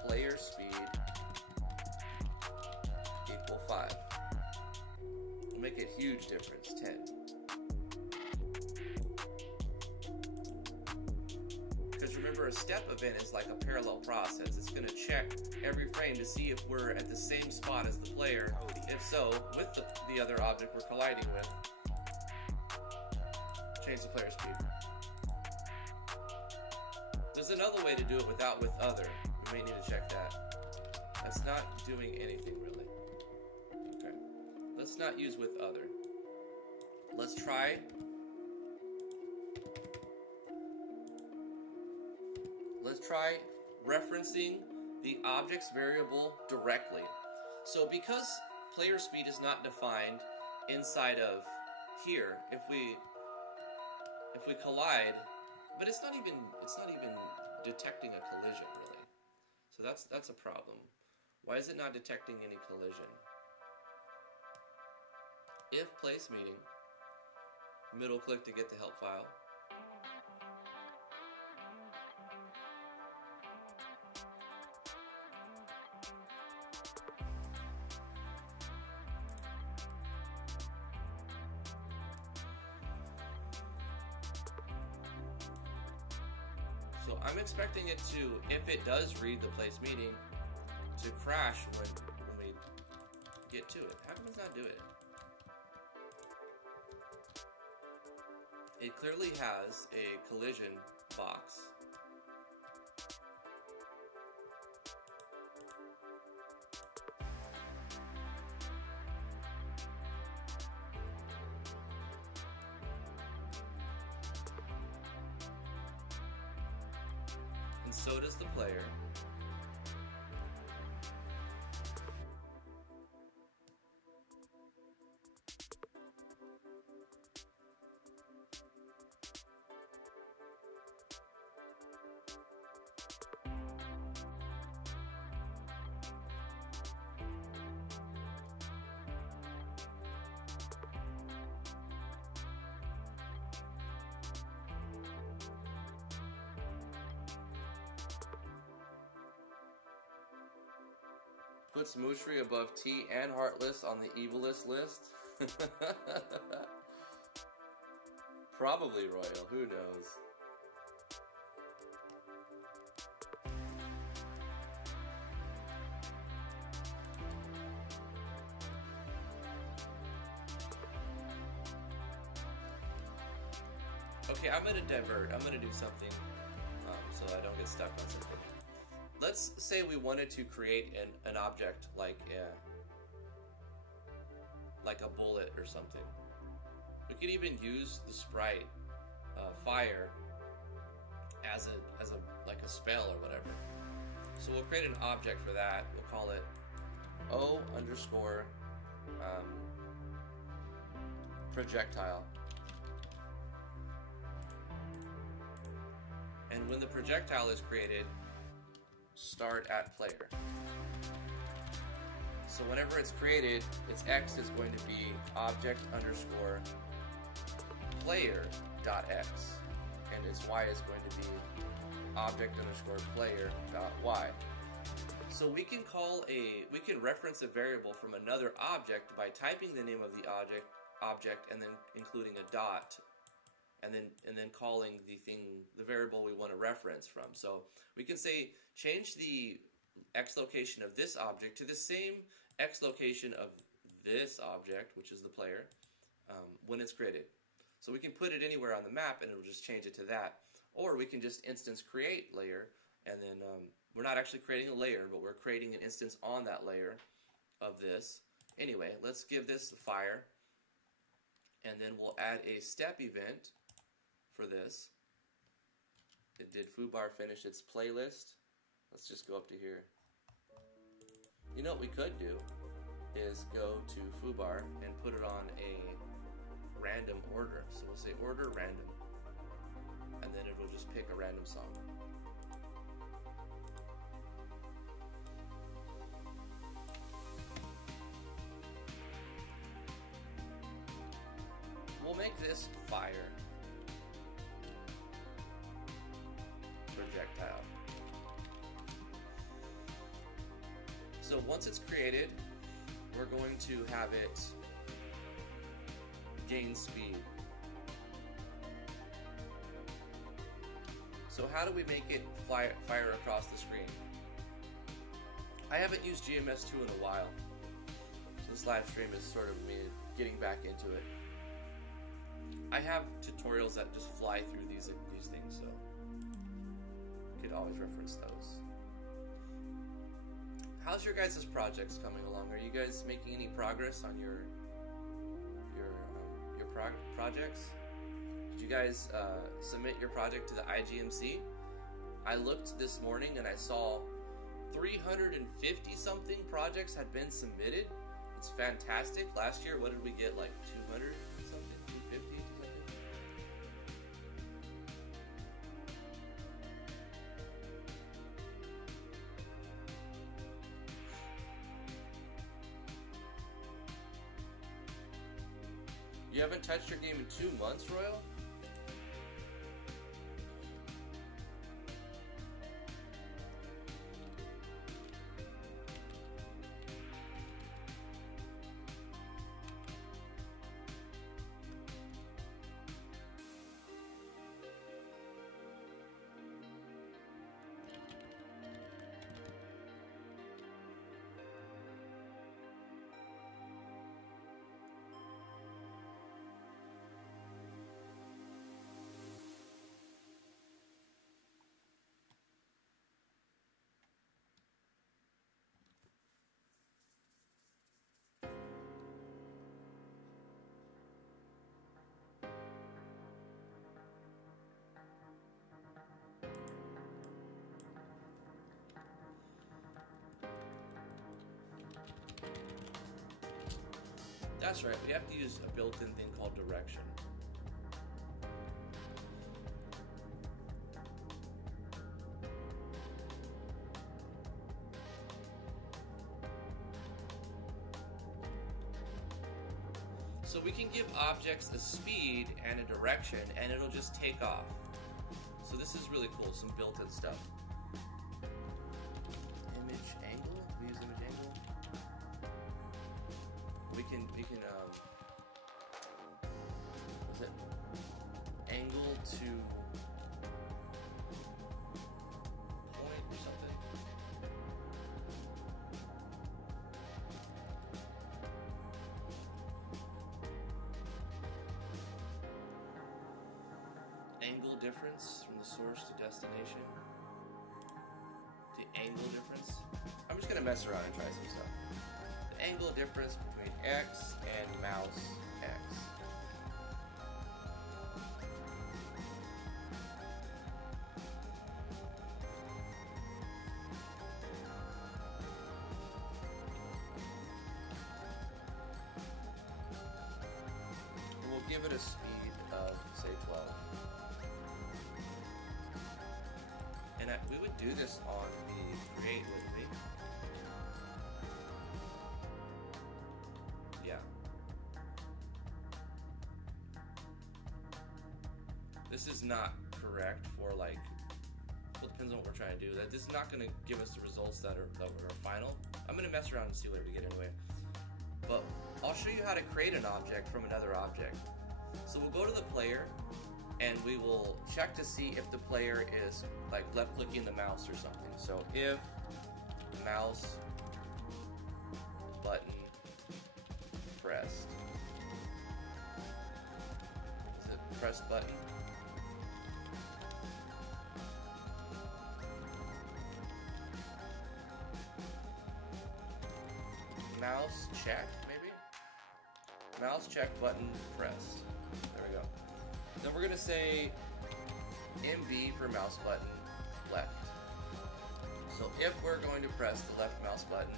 player speed equal 5. Will make a huge difference, 10. Because remember, remember, a step event is like a parallel process. It's going to check every frame to see if we're at the same spot as the player. If so, with the other object we're colliding with. Change the player speed. There's another way to do it without with other. We may need to check that. That's not doing anything really. Okay. Let's not use with other. Let's try. Let's try referencing the object's variable directly. So because player speed is not defined inside of here, if we collide, but it's not even detecting a collision really. So that's a problem. Why is it not detecting any collision? If place meeting, middle click to get the help file. So I'm expecting it to, if it does read the place meeting, to crash when we get to it. How come it's not doing it? It clearly has a collision box. And so does the player. Put Smoochery above T and Heartless on the evilest list? Probably Royal, who knows? Okay, I'm gonna divert. I'm gonna do something so I don't get stuck on something. Let's say we wanted to create an object like a bullet or something. We could even use the sprite fire as a spell or whatever. So we'll create an object for that. We'll call it O underscore projectile. And when the projectile is created, start at player. So whenever it's created, its X is going to be object underscore player dot X, and its Y is going to be object underscore player dot Y. So we can reference a variable from another object by typing the name of the object and then including a dot, and then calling the variable we want to reference from. So we can say change the X location of this object to the same X location of this object, which is the player, when it's created. So we can put it anywhere on the map and it'll just change it to that. Or we can just instance create layer, and then we're not actually creating a layer, but we're creating an instance on that layer of this. Anyway, let's give this the fire, and then we'll add a step event for this. It did foobar finish its playlist. Let's just go up to here. You know what we could do is go to foobar and put it on a random order. So we'll say order random, and then it'll just pick a random song. We'll make this fire projectile. So once it's created, we're going to have it gain speed. So how do we make it fire across the screen? I haven't used GMS2 in a while. This live stream is sort of me getting back into it. I have tutorials that just fly through these things, so you could always reference those. How's your guys' projects coming along? Are you guys making any progress on your projects? Did you guys submit your project to the IGMC? I looked this morning and I saw 350 something projects had been submitted. It's fantastic. Last year, what did we get? Like 200 something, 250 something. You haven't touched your game in 2 months, Royal? That's right, we have to use a built-in thing called direction. So we can give objects a speed and a direction and it'll just take off. So this is really cool, some built-in stuff. Image angle? We use image angle? We can what's it? Angle to point or something. Angle difference from the source to destination. The angle difference. I'm just gonna mess around and try some stuff. The angle difference between X and mouse X. We'll give it a speed of, say, 12. And we would do this on the create, wouldn't we? Yeah. This is not correct for like, well, it depends on what we're trying to do. This is not going to give us the results that are final. I'm going to mess around and see what we get anyway. But I'll show you how to create an object from another object. So we'll go to the player and we will check to see if the player is like left clicking the mouse or something. So if mouse button pressed. Is it press button? Mouse check, maybe? Mouse check button pressed. There we go. Then we're gonna say MB for mouse button left. So if we're going to press the left mouse button,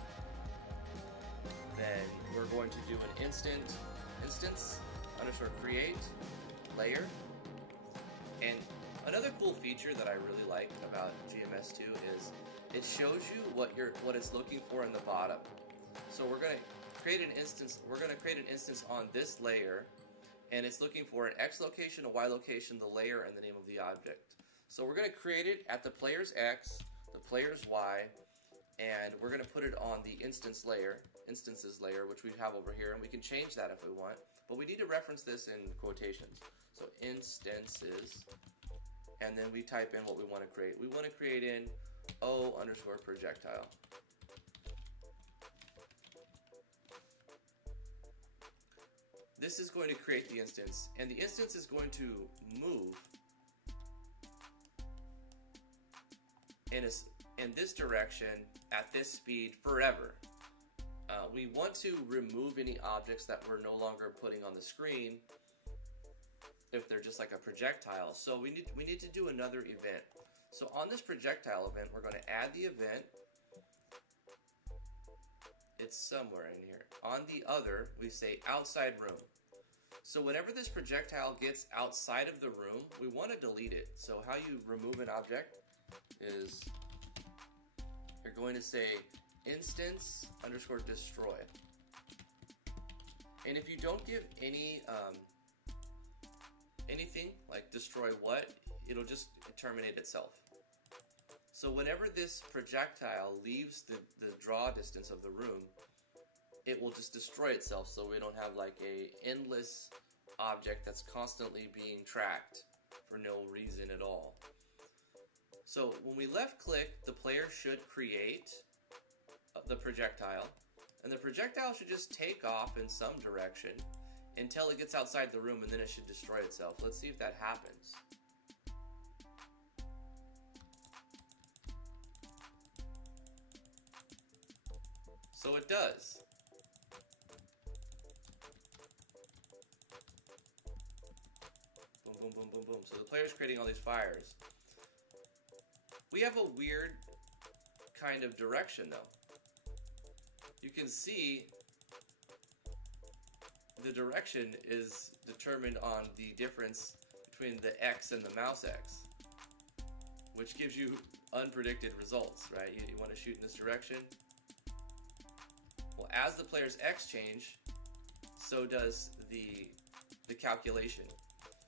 then we're going to do an instance underscore create layer. And another cool feature that I really like about GMS2 is it shows you what it's looking for in the bottom. So we're gonna create an instance. We're gonna create an instance on this layer, and it's looking for an X location, a Y location, the layer, and the name of the object. So we're gonna create it at the player's X, the player's Y, and we're gonna put it on the instances layer, which we have over here, and we can change that if we want. But we need to reference this in quotations. So instances, and then we type in what we want to create. We want to create in O_projectile. This is going to create the instance, and the instance is going to move in this direction at this speed forever. We want to remove any objects that we're no longer putting on the screen if they're just like a projectile. So we need to do another event. So on this projectile event, we're going to add the event. It's somewhere in here. On the other, we say outside room. So whenever this projectile gets outside of the room, we want to delete it. So how you remove an object is you're going to say instance_destroy. And if you don't give any anything like destroy what, it'll just terminate itself. So whenever this projectile leaves the draw distance of the room, it will just destroy itself, so we don't have like a endless object that's constantly being tracked for no reason at all. So when we left click, the player should create the projectile, and the projectile should just take off in some direction until it gets outside the room, and then it should destroy itself. Let's see if that happens. So it does. Boom, boom, boom, boom, boom. So the player's creating all these fires. We have a weird kind of direction though. You can see the direction is determined on the difference between the X and the mouse X, which gives you unpredicted results, right? You want to shoot in this direction. Well, as the player's X change, so does the calculation.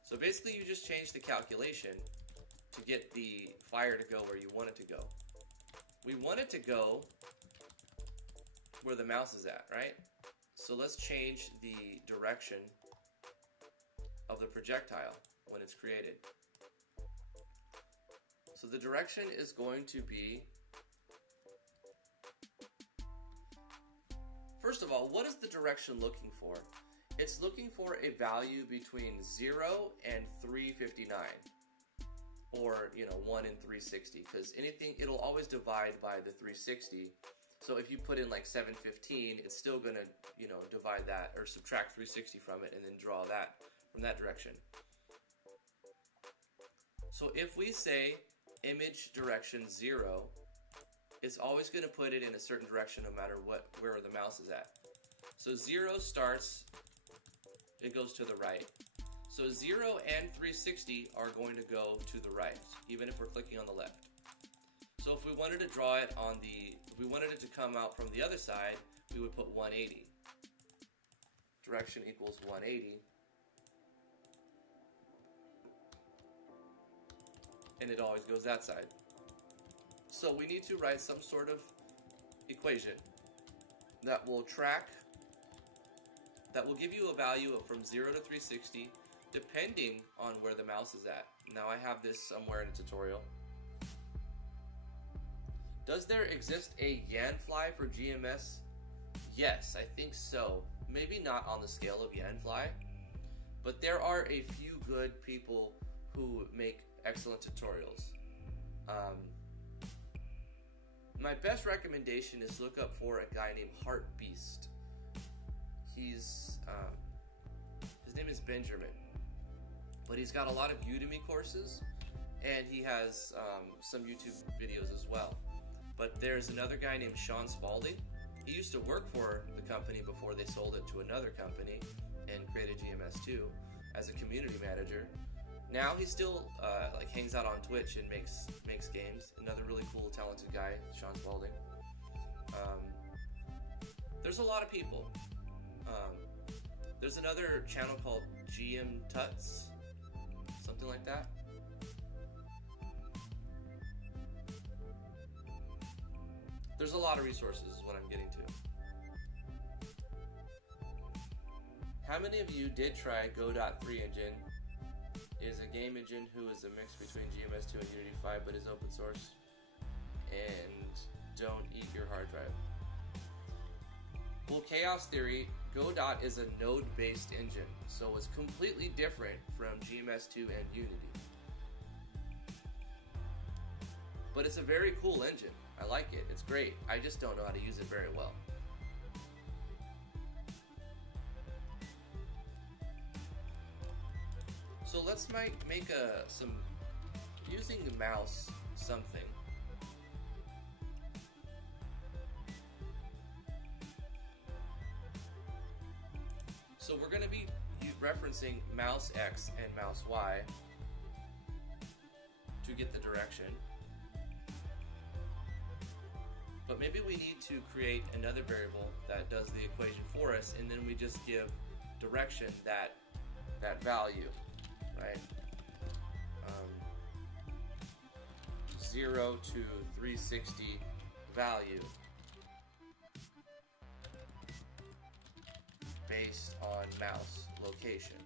So basically you just change the calculation to get the fire to go where you want it to go. We want it to go where the mouse is at, right? So let's change the direction of the projectile when it's created. So the direction is going to be, first of all, what is the direction looking for? It's looking for a value between 0 and 359. Or, 1 and 360, because anything, it'll always divide by the 360. So if you put in like 715, it's still going to, divide that or subtract 360 from it and then draw that from that direction. So if we say image direction 0, it's always going to put it in a certain direction no matter where the mouse is at. So 0 starts, it goes to the right. So 0 and 360 are going to go to the right, even if we're clicking on the left. So if we wanted to draw it if we wanted it to come out from the other side, we would put 180. Direction equals 180. And it always goes that side. So we need to write some sort of equation that will give you a value of from 0 to 360, depending on where the mouse is at. Now I have this somewhere in a tutorial. Does there exist a Yanfly for GMS? Yes, I think so. Maybe not on the scale of Yanfly, but there are a few good people who make excellent tutorials. My best recommendation is look up for a guy named Heart Beast. His name is Benjamin, but he's got a lot of Udemy courses, and he has some YouTube videos as well. But there's another guy named Sean Spalding. He used to work for the company before they sold it to another company and created GMS2 as a community manager. Now he still hangs out on Twitch and makes games. Another really cool, talented guy, Sean Spalding. There's a lot of people. There's another channel called GM Tuts, something like that. There's a lot of resources is what I'm getting to. How many of you did try Go.3 engine is a game engine who is a mix between GMS2 and Unity 5 but is open source. And don't eat your hard drive. Well, Chaos Theory, Godot is a node-based engine, so it's completely different from GMS2 and Unity. But it's a very cool engine. I like it. It's great. I just don't know how to use it very well. So let's make some using the mouse something. So we're going to be referencing mouse X and mouse Y to get the direction. But maybe we need to create another variable that does the equation for us, and then we just give direction that value, right? 0 to 360 value based on mouse location.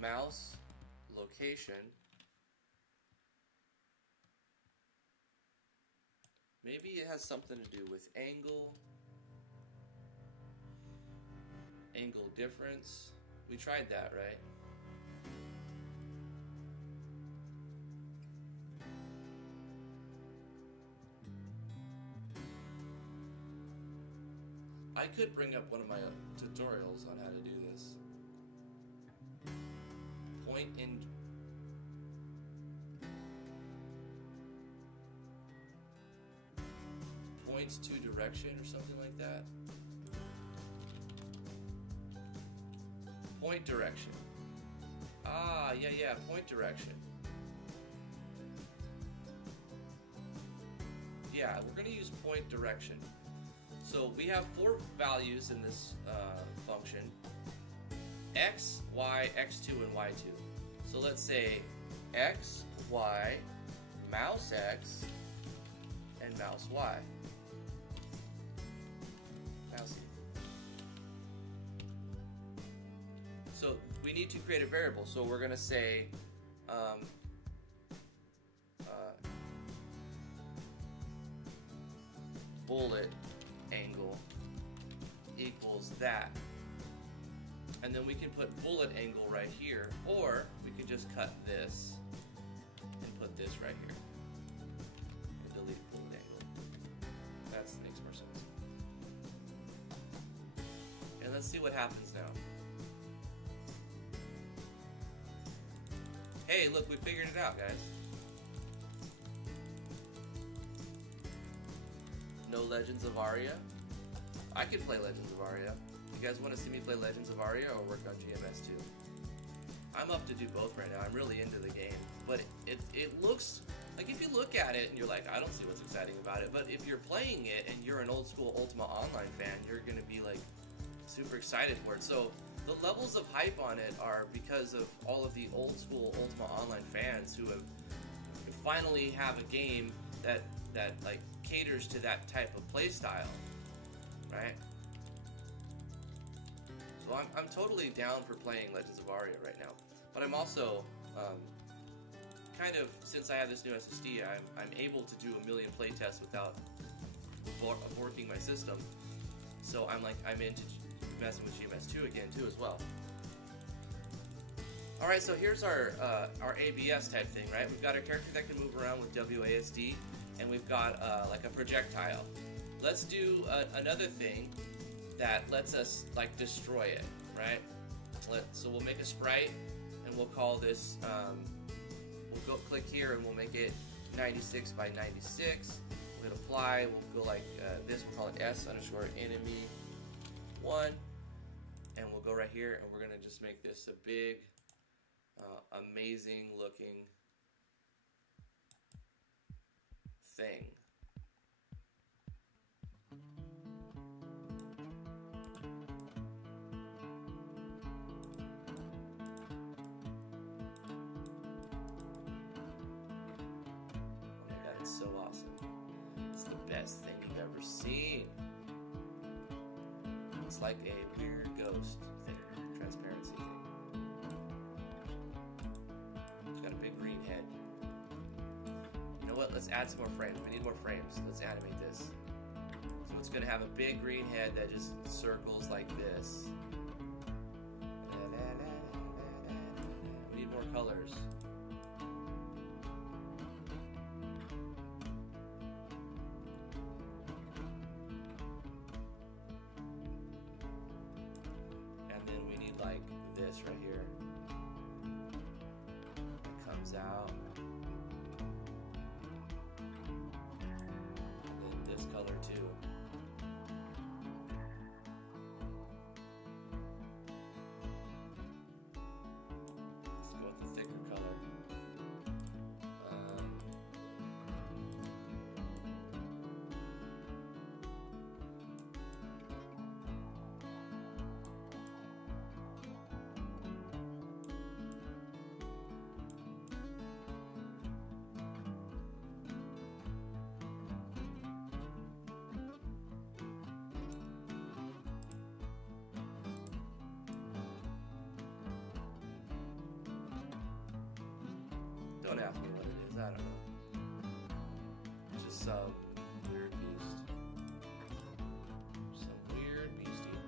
Mouse location. Maybe it has something to do with angle difference. We tried that, right? I could bring up one of my tutorials on how to do this. Point in. Points to direction or something like that. Point direction. Ah, yeah, point direction. Yeah, we're going to use point direction. So we have 4 values in this function. X, Y, X2, and Y2. So let's say X, Y, mouse X, and mouse Y. Mousey. So we need to create a variable. So we're going to say bullet angle equals that. And then we can put bullet angle right here, or we could just cut this and put this right here. And delete bullet angle. That makes more sense. And let's see what happens now. Hey, look, we figured it out, guys. No Legends of Aria. I could play Legends of Aria. You guys want to see me play Legends of Aria or work on GMS2? I'm up to do both right now. I'm really into the game. But it looks, like if you look at it and you're like, I don't see what's exciting about it. But if you're playing it and you're an old school Ultima Online fan, you're going to be like super excited for it. So the levels of hype on it are because of all of the old school Ultima Online fans who have finally have a game that like caters to that type of play style, right? So I'm totally down for playing Legends of Aria right now, but I'm also kind of, since I have this new SSD, I'm able to do a million playtests without working my system. So I'm into messing with GMS2 again too as well. All right, so here's our ABS type thing, right? We've got a character that can move around with WASD, and we've got like a projectile. Let's do another thing that lets us like destroy it, right? So we'll make a sprite, and we'll call this. We'll go click here, and we'll make it 96 by 96. We'll hit apply. We'll go like this. We'll call it S_enemy1, and we'll go right here, and we're gonna just make this a big, amazing looking thing. It's so awesome. It's the best thing you've ever seen. It's like a weird ghost thing. transparency thing. It's got a big green head. You know what? Let's add some more frames. We need more frames. Let's animate this. So it's gonna have a big green head that just circles like this. We need more colors. And then we need like this right here. It comes out. And then this color too. Don't ask me what it is, I don't know. It's just some weird beast. Some weird beastie.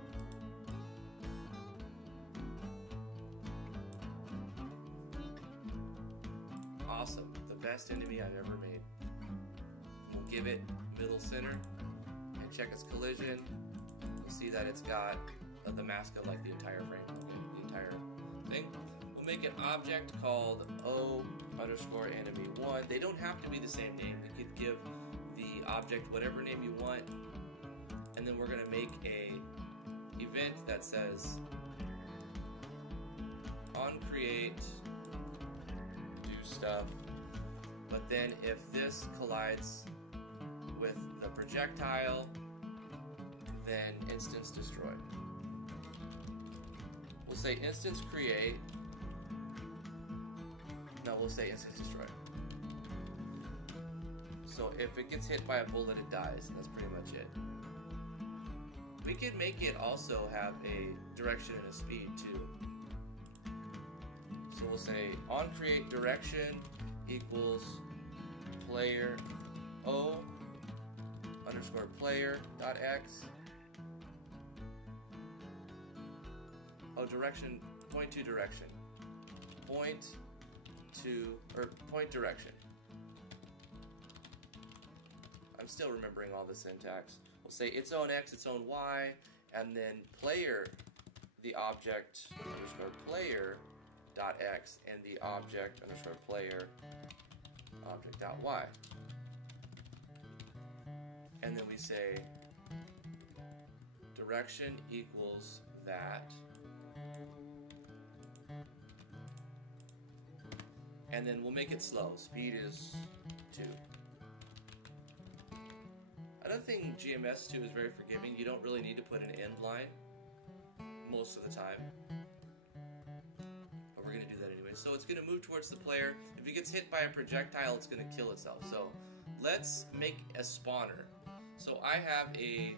Awesome. The best enemy I've ever made. We'll give it middle center and check its collision. You'll see that it's got the mask of like the entire frame, okay, the entire thing. We'll make an object called O_enemy1. They don't have to be the same name. You could give the object whatever name you want, and then we're gonna make a event that says on create do stuff, but then if this collides with the projectile, then instance destroy. We'll say instance create. No, we'll say instance destroy. So if it gets hit by a bullet, it dies. That's pretty much it. We could make it also have a direction and a speed too. So we'll say on create direction equals player O underscore player dot X. Oh, direction, point to direction. Point direction. I'm still remembering all the syntax. We'll say its own X, its own Y, and then player, the object underscore player dot X, and the object underscore player object dot Y. And then we say direction equals that. And then we'll make it slow. Speed is 2. Another thing, GMS2 is very forgiving. You don't really need to put an end line most of the time. But we're going to do that anyway. So it's going to move towards the player. If it gets hit by a projectile, it's going to kill itself. So let's make a spawner. So I have a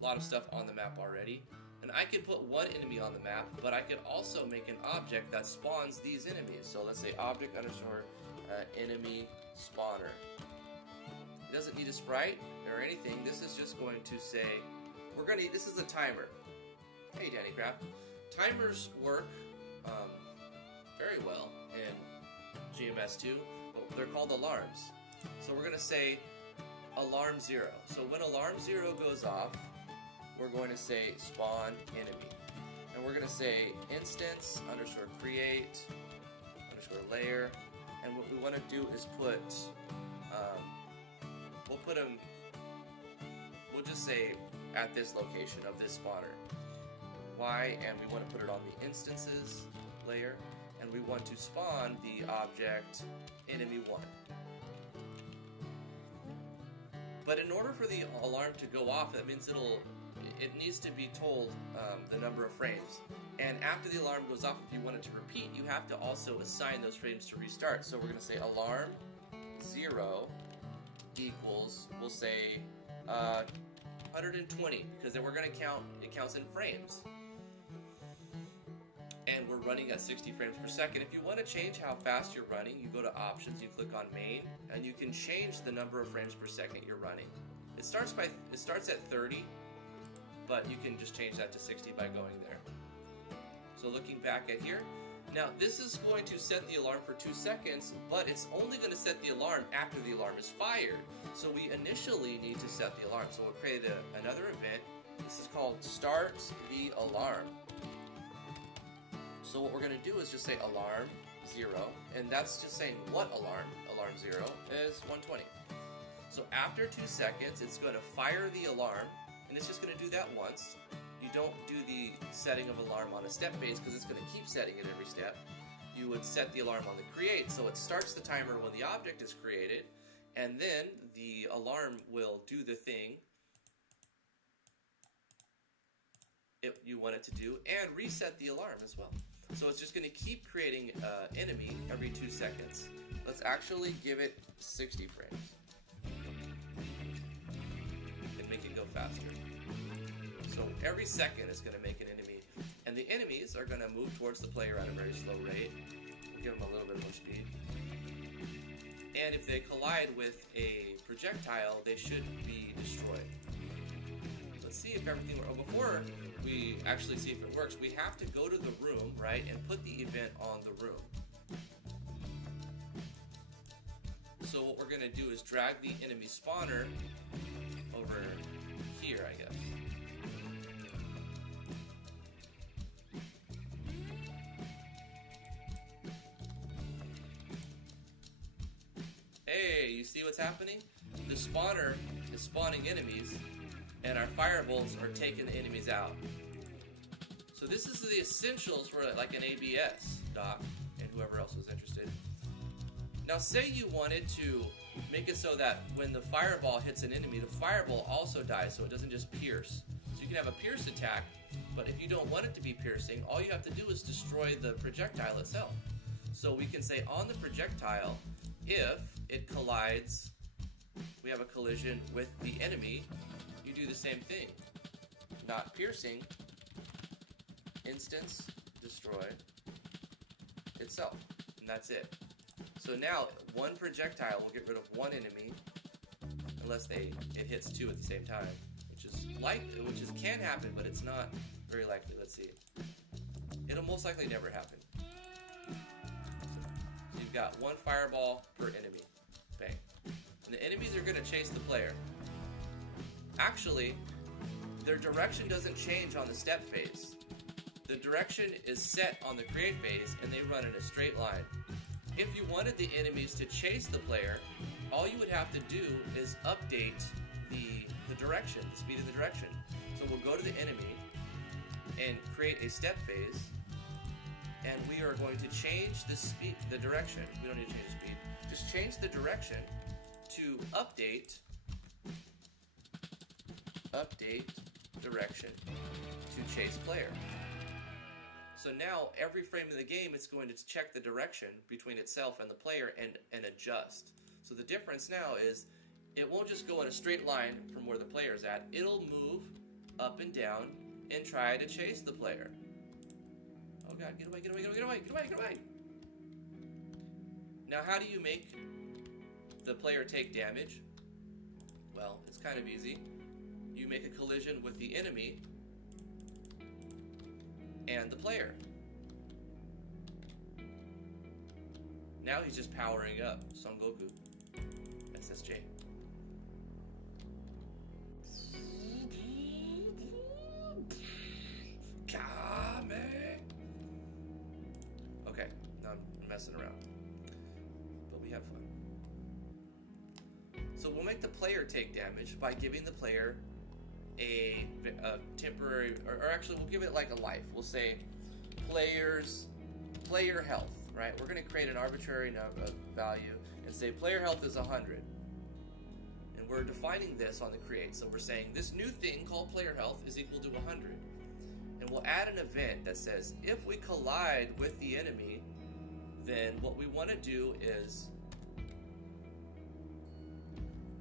lot of stuff on the map already. And I could put one enemy on the map, but I could also make an object that spawns these enemies. So let's say object underscore enemy spawner. It doesn't need a sprite or anything. This is just going to say, this is a timer. Hey, Danny Craft. Timers work very well in GMS2, but they're called alarms. So we're going to say alarm 0. So when alarm 0 goes off, we're going to say spawn enemy. And we're going to say instance underscore create underscore layer. And what we want to do is put, we'll just say at this location of this spawner. Y, and we want to put it on the instances layer. And we want to spawn the object enemy 1. But in order for the alarm to go off, that means it needs to be told the number of frames. And after the alarm goes off, if you want it to repeat, you have to also assign those frames to restart. So we're going to say alarm 0 equals, we'll say 120, because then we're going to count, it counts in frames. running at 60 frames per second. If you want to change how fast you're running, you go to options, you click on main, and you can change the number of frames per second you're running. It starts at 30, but you can just change that to 60 by going there. So looking back at here, now this is going to set the alarm for 2 seconds, but it's only going to set the alarm after the alarm is fired. So we initially need to set the alarm. So we'll create another event. This is called Start the Alarm. So what we're going to do is just say alarm 0, and that's just saying what alarm. Alarm 0 is 120. So after 2 seconds, it's going to fire the alarm, and it's just going to do that once. You don't do the setting of alarm on a step phase because it's going to keep setting it every step. You would set the alarm on the create, so it starts the timer when the object is created, and then the alarm will do the thing you want it to do and reset the alarm as well. So it's just going to keep creating enemy every 2 seconds. Let's actually give it 60 frames and make it go faster. So every second is going to make an enemy, and the enemies are going to move towards the player at a very slow rate. We'll give them a little bit more speed. And if they collide with a projectile, they should be destroyed. Let's see if everything works. Oh, before we actually see if it works, we have to go to the room, right, and put the event on the room. So what we're going to do is drag the enemy spawner over here, I guess. Hey, you see what's happening? The spawner is spawning enemies, and our firebolts are taking the enemies out. So this is the essentials for like an ABS, Doc, and whoever else was interested. Now say you wanted to make it so that when the fireball hits an enemy, the fireball also dies, so it doesn't just pierce. So you can have a pierce attack, but if you don't want it to be piercing, all you have to do is destroy the projectile itself. So we can say on the projectile, if it collides, we have a collision with the enemy, you do the same thing. Not piercing, instance, destroy itself, and that's it. So now, one projectile will get rid of one enemy, unless it hits 2 at the same time, which can happen, but it's not very likely. Let's see. It'll most likely never happen. So you've got one fireball per enemy. Bang. And the enemies are going to chase the player. Actually, their direction doesn't change on the step phase. The direction is set on the create phase, and they run in a straight line. If you wanted the enemies to chase the player, all you would have to do is update the direction, the speed of the direction. So we'll go to the enemy and create a step phase, and we are going to change the speed, the direction. We don't need to change the speed. Just change the direction to update direction to chase player. So now every frame of the game it's going to check the direction between itself and the player and adjust. So the difference now is it won't just go in a straight line from where the player's at. It'll move up and down and try to chase the player. Oh god, get away, get away, get away, get away, get away, get away! Now how do you make the player take damage? Well, it's kind of easy. You make a collision with the enemy and the player. Now he's just powering up. Son Goku. SSJ. Kame! Okay, now I'm messing around. But we have fun. So we'll make the player take damage by giving the player a temporary, or actually we'll give it like a life. We'll say player health, right? We're going to create an arbitrary value and say player health is 100. And we're defining this on the create. So we're saying this new thing called player health is equal to 100. And we'll add an event that says if we collide with the enemy, then what we want to do is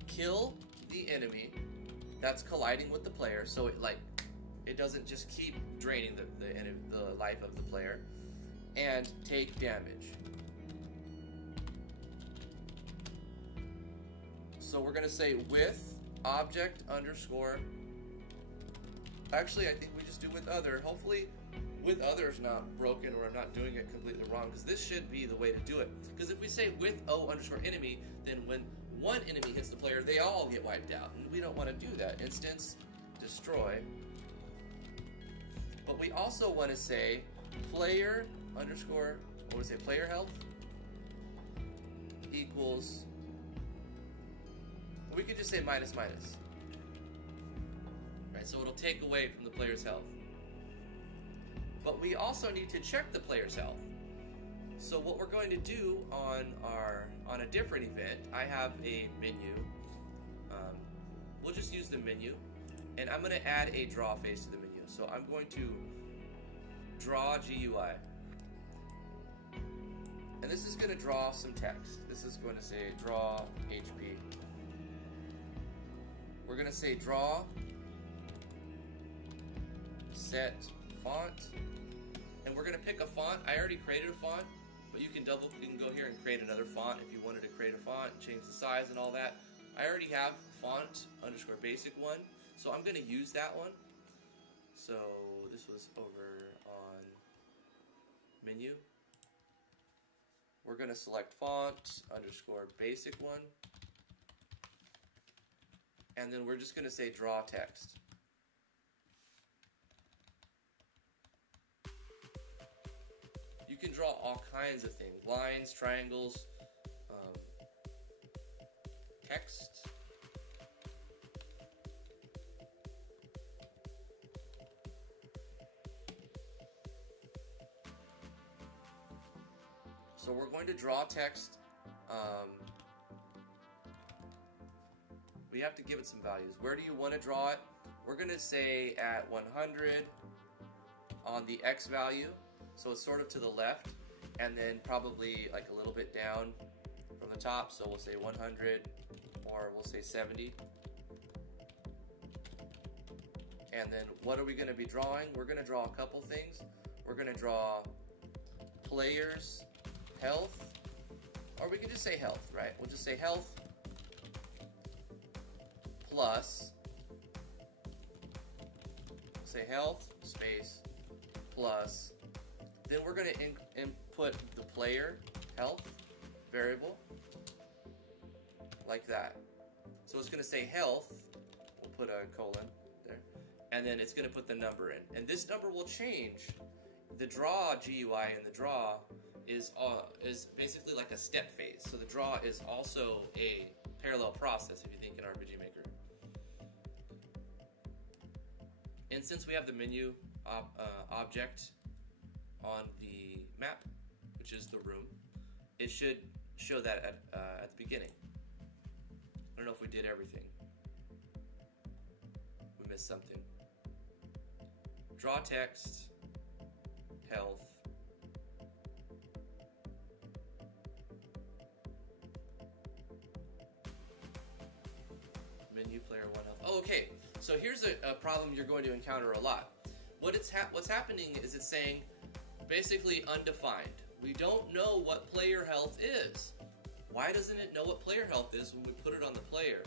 kill the enemy that's colliding with the player, so it doesn't just keep draining the life of the player, and take damage. So we're going to say with object underscore. Actually, I think we just do with other. Hopefully with other is not broken, or I'm not doing it completely wrong, because this should be the way to do it. Because if we say with O underscore enemy, then when one enemy hits the player, they all get wiped out. And we don't want to do that. Instance destroy. But we also want to say player underscore, what would we say, player health equals, we could just say minus minus. Right, so it'll take away from the player's health. But we also need to check the player's health. So what we're going to do on a different event, I have a menu. We'll just use the menu, and I'm going to add a draw face to the menu. So I'm going to draw GUI, and this is going to draw some text. This is going to say draw HP. We're going to say draw set font, and we're going to pick a font. I already created a font, but you can go here and create another font if you wanted to create a font, change the size and all that. I already have font underscore basic one, so I'm going to use that one. So this was over on menu. We're going to select font underscore basic one, and then we're just going to say draw text. You can draw all kinds of things, lines, triangles, text. So we're going to draw text. We have to give it some values. Where do you want to draw it? We're going to say at 100 on the X value. So it's sort of to the left, and then probably like a little bit down from the top. So we'll say 100, or we'll say 70. And then what are we going to be drawing? We're going to draw a couple things. We're going to draw players' health, or we can just say health, right? We'll just say health plus, say health space plus. Then we're going to input the player health variable like that. So it's going to say health. We'll put a colon there, and then it's going to put the number in. And this number will change. The draw GUI and the draw is basically like a step phase. So the draw is also a parallel process if you think in RPG Maker. And since we have the menu object on the map, which is the room, it should show that at the beginning. I don't know if we did everything. We missed something. Draw text, health, menu player 1 health. Oh, okay. So here's a problem you're going to encounter a lot. What's happening is it's saying basically undefined. We don't know what player health is. Why doesn't it know what player health is when we put it on the player?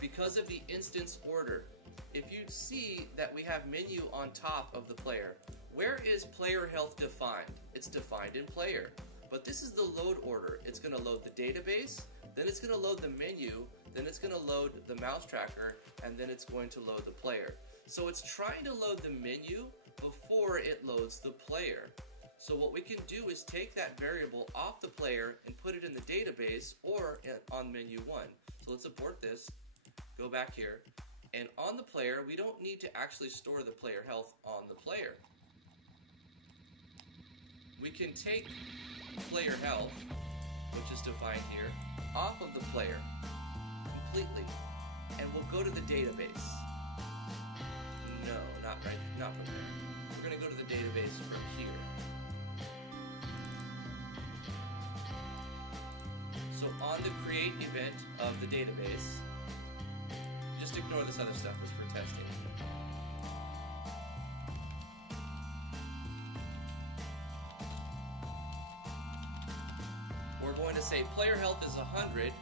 Because of the instance order. If you see that we have menu on top of the player, where is player health defined? It's defined in player. But this is the load order. It's going to load the database, then it's going to load the menu, then it's going to load the mouse tracker, and then it's going to load the player. So it's trying to load the menu before it loads the player. So what we can do is take that variable off the player and put it in the database or on menu 1. So let's abort this, go back here, and on the player, we don't need to actually store the player health on the player. We can take player health, which is defined here, off of the player completely, and we'll go to the database. No, not right, not from there. We're going to go to the database from here. So on the create event of the database, just ignore this other stuff, it's for testing. going to say player health is 100.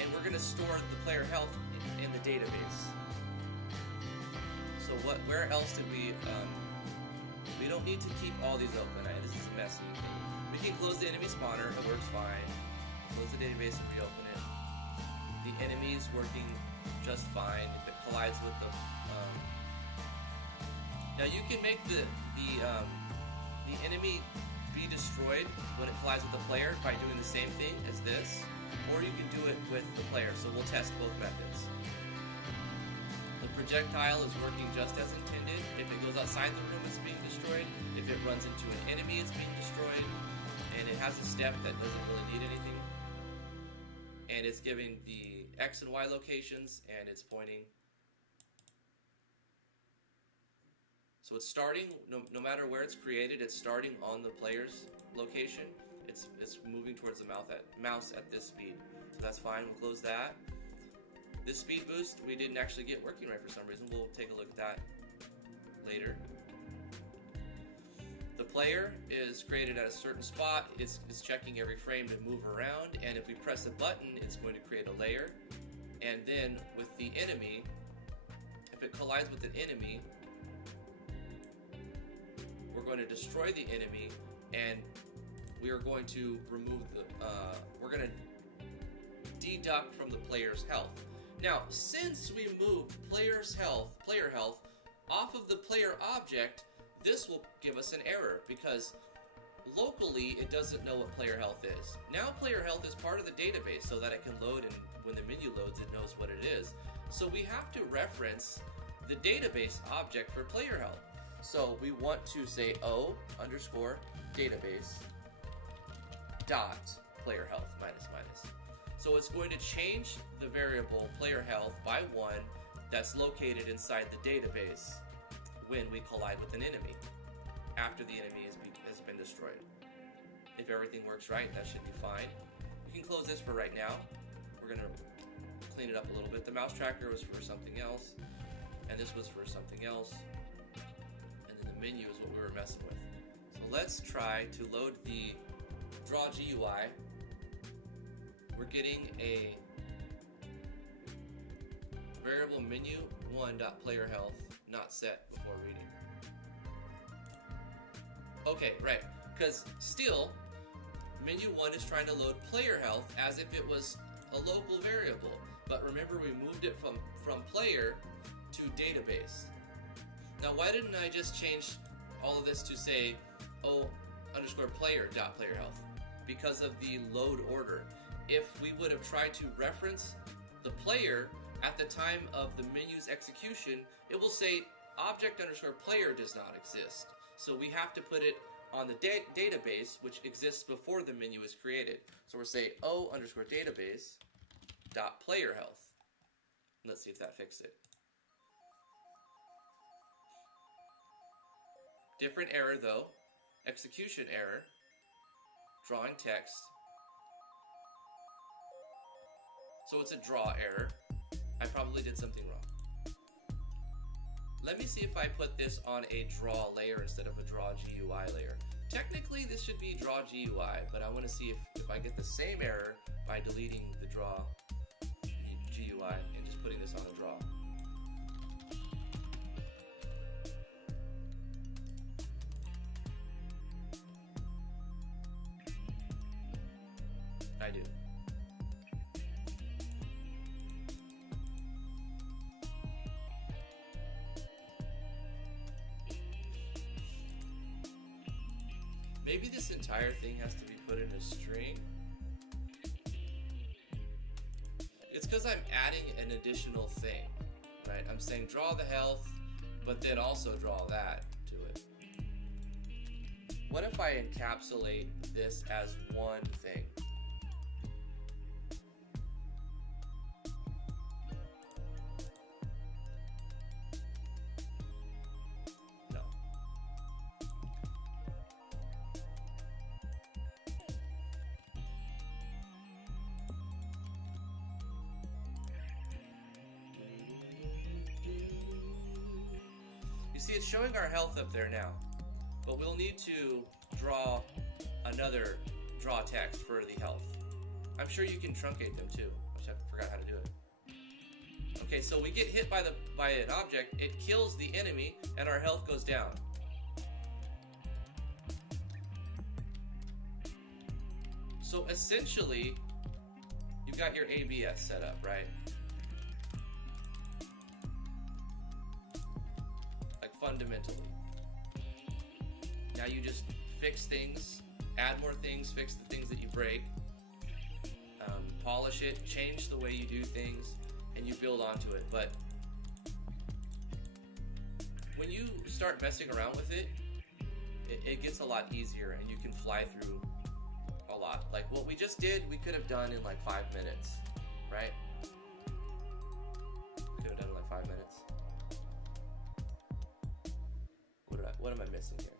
And we're going to store the player health in the database. So where else did we don't need to keep all these open. This is a messy thing. We can close the enemy spawner, it works fine. Close the database and reopen it. The enemy is working just fine if it collides with the... Now you can make the enemy be destroyed when it collides with the player by doing the same thing as this, or you can do it with the player, so we'll test both methods. The projectile is working just as intended. If it goes outside the room, it's being destroyed. If it runs into an enemy, it's being destroyed. And it has a step that doesn't really need anything. And it's giving the X and Y locations, and it's pointing. So it's starting, no matter where it's created, it's starting on the player's location. It's moving towards the mouse at this speed. So that's fine, we'll close that. This speed boost, we didn't actually get working right for some reason. We'll take a look at that later. The player is created at a certain spot. It's checking every frame to move around, and if we press a button, it's going to create a layer. And then with the enemy, if it collides with an enemy, we're going to destroy the enemy, and we are going to remove the, we're going to deduct from the player's health. Now, since we moved player health off of the player object, this will give us an error because locally it doesn't know what player health is. Now player health is part of the database so that it can load, and when the menu loads it knows what it is. So we have to reference the database object for player health. So we want to say O underscore database dot player health minus. So it's going to change the variable player health by 1 that's located inside the database when we collide with an enemy, after the enemy has been destroyed. If everything works right, that should be fine. We can close this for right now. We're going to clean it up a little bit. The mouse tracker was for something else, and this was for something else, and then the menu is what we were messing with. So let's try to load the draw GUI. We're getting a variable menu 1.playerHealth not set before reading. Okay, right, because still menu 1 is trying to load player health as if it was a local variable, but remember we moved it from player to database. Now why didn't I just change all of this to say O underscore player dot player health? Because of the load order. If we would have tried to reference the player at the time of the menu's execution, it will say object underscore player does not exist. So we have to put it on the database, which exists before the menu is created. So we'll say O underscore database dot player health. Let's see if that fixed it. Different error though. Execution error. Drawing text. So it's a draw error. I probably did something wrong. Let me see if I put this on a draw layer instead of a draw GUI layer. Technically this should be draw GUI, but I want to see if I get the same error by deleting the draw GUI and just putting this on a draw. I do. Maybe this entire thing has to be put in a string. It's because I'm adding an additional thing, right? I'm saying draw the health, but then also draw that to it. What if I encapsulate this as one thing? See, it's showing our health up there now. but we'll need to draw another draw text for the health. I'm sure you can truncate them too, which I forgot how to do it. Okay, so we get hit by an object, it kills the enemy, and our health goes down. So essentially, you've got your ABS set up, right? Like fundamentally. Now you just fix things, add more things, fix the things that you break, polish it, change the way you do things, and you build onto it. But when you start messing around with it, it gets a lot easier and you can fly through a lot. Like what we just did, we could have done in like 5 minutes, right? We could have done in like 5 minutes. What am I missing here?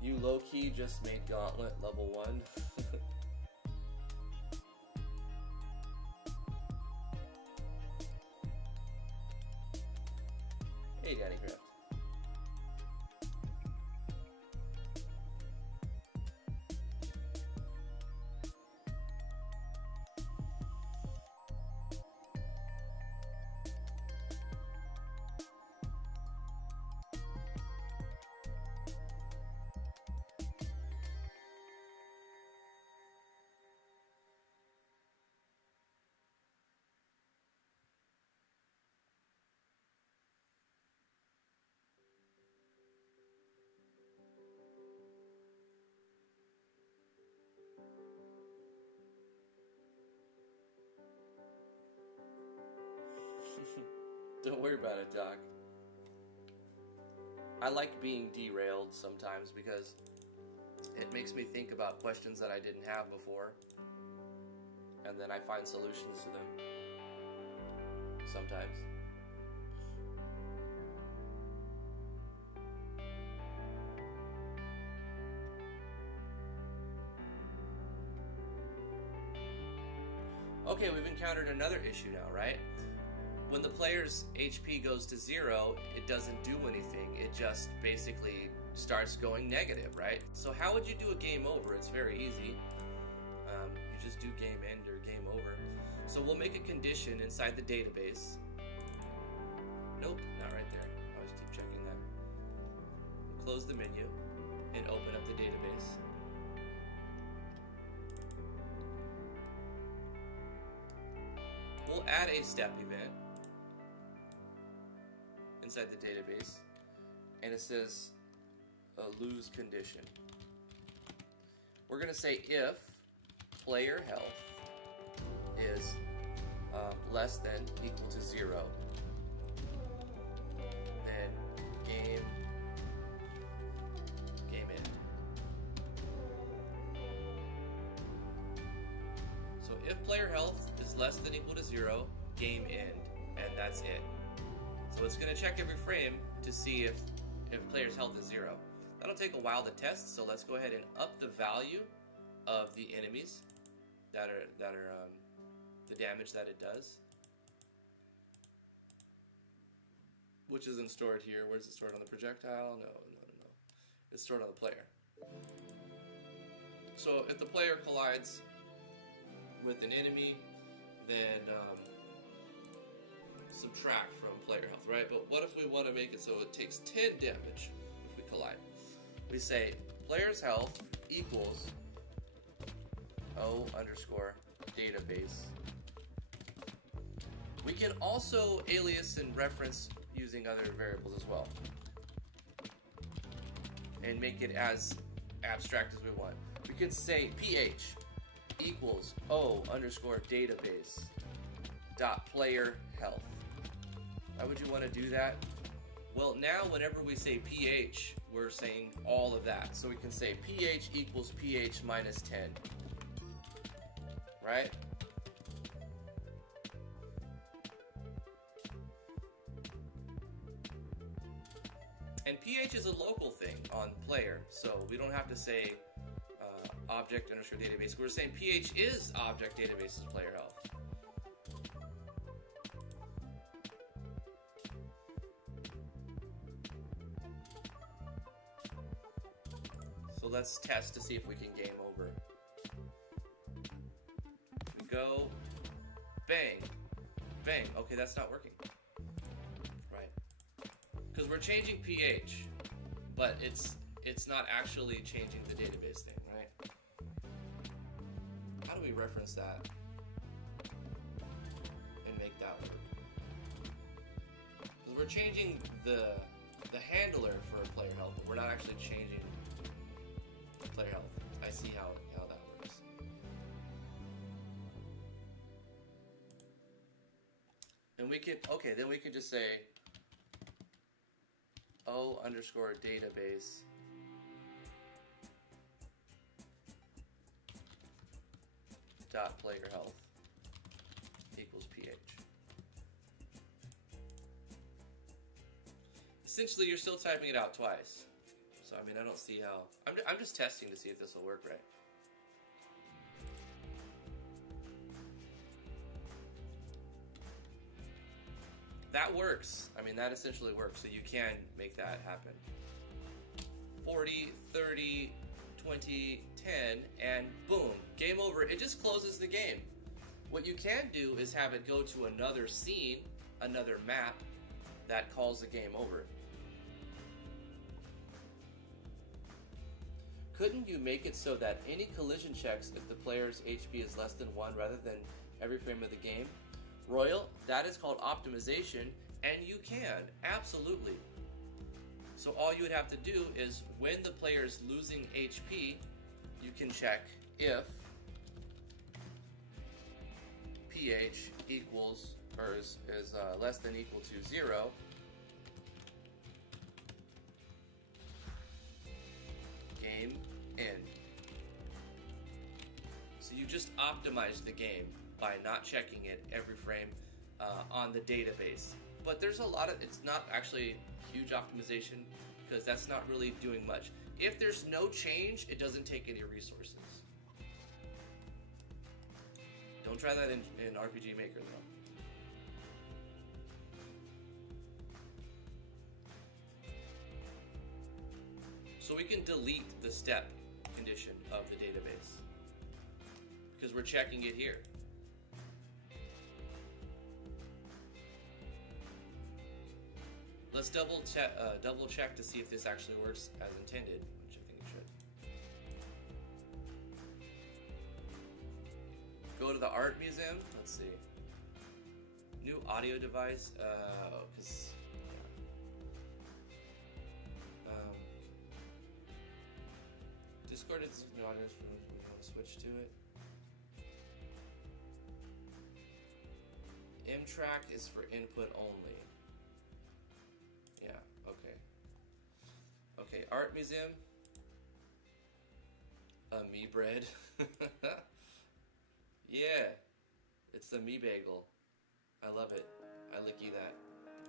You low-key just made Gauntlet level 1. Hey, Danny Griff. Don't worry about it, Doc. I like being derailed sometimes because it makes me think about questions that I didn't have before, and then I find solutions to them. Sometimes. Okay, we've encountered another issue now, right? When the player's HP goes to 0, it doesn't do anything. It just basically starts going negative, right? So how would you do a game over? It's very easy. You just do game end or game over. So we'll make a condition inside the database. Nope, not right there. I always keep checking that. Close the menu and open up the database. We'll add a step event inside the database, and it says a lose condition. We're going to say if player health is less than equal to 0, then game end. So if player health is less than equal to 0, game end, and that's it. So it's going to check every frame to see if player's health is 0. That'll take a while to test, so let's go ahead and up the value of the enemies that are the damage that it does. Which isn't stored here. Where's it stored? On the projectile? No. It's stored on the player. So if the player collides with an enemy, then subtract from player health, right? But what if we want to make it so it takes 10 damage if we collide? We say player's health equals O_database. We can also alias and reference using other variables as well, and make it as abstract as we want. We could say pH equals O_database dot player health. Why would you want to do that? Well, now whenever we say pH, we're saying all of that. So we can say pH equals pH minus 10. Right? And pH is a local thing on player, so we don't have to say object_database. We're saying pH is object database's player health. But let's test to see if we can game over. We go, bang, bang. Okay, that's not working. Right. Because we're changing pH, but it's not actually changing the database thing, right? How do we reference that and make that work? Because we're changing the handler for player health, but we're not actually changing player health. I see how that works. And we could, okay, then we could just say O underscore database dot player health equals pH. Essentially, you're still typing it out twice. So, I mean, I don't see how... I'm just testing to see if this will work right. That works. I mean, that essentially works. So you can make that happen. 40, 30, 20, 10, and boom. Game over. It just closes the game. What you can do is have it go to another scene, another map, that calls the game over. Couldn't you make it so that any collision checks if the player's HP is less than 1 rather than every frame of the game? Royal, that is called optimization, and you can, absolutely. So all you would have to do is when the player is losing HP, you can check if pH equals, or is less than equal to 0, game end. So you just optimize the game by not checking it every frame on the database. But there's a lot of, it's not actually huge optimization because that's not really doing much. If there's no change, it doesn't take any resources. Don't try that in RPG Maker though. So we can delete the step condition of the database because we're checking it here. Let's double check to see if this actually works as intended, which I think it should. Go to the art museum. Let's see. New audio device. Because Discord is new audio. We want to switch to it. M-Track is for input only. Yeah, okay. Okay, art museum. Me bread. Yeah, it's the me bagel. I love it. I licky that.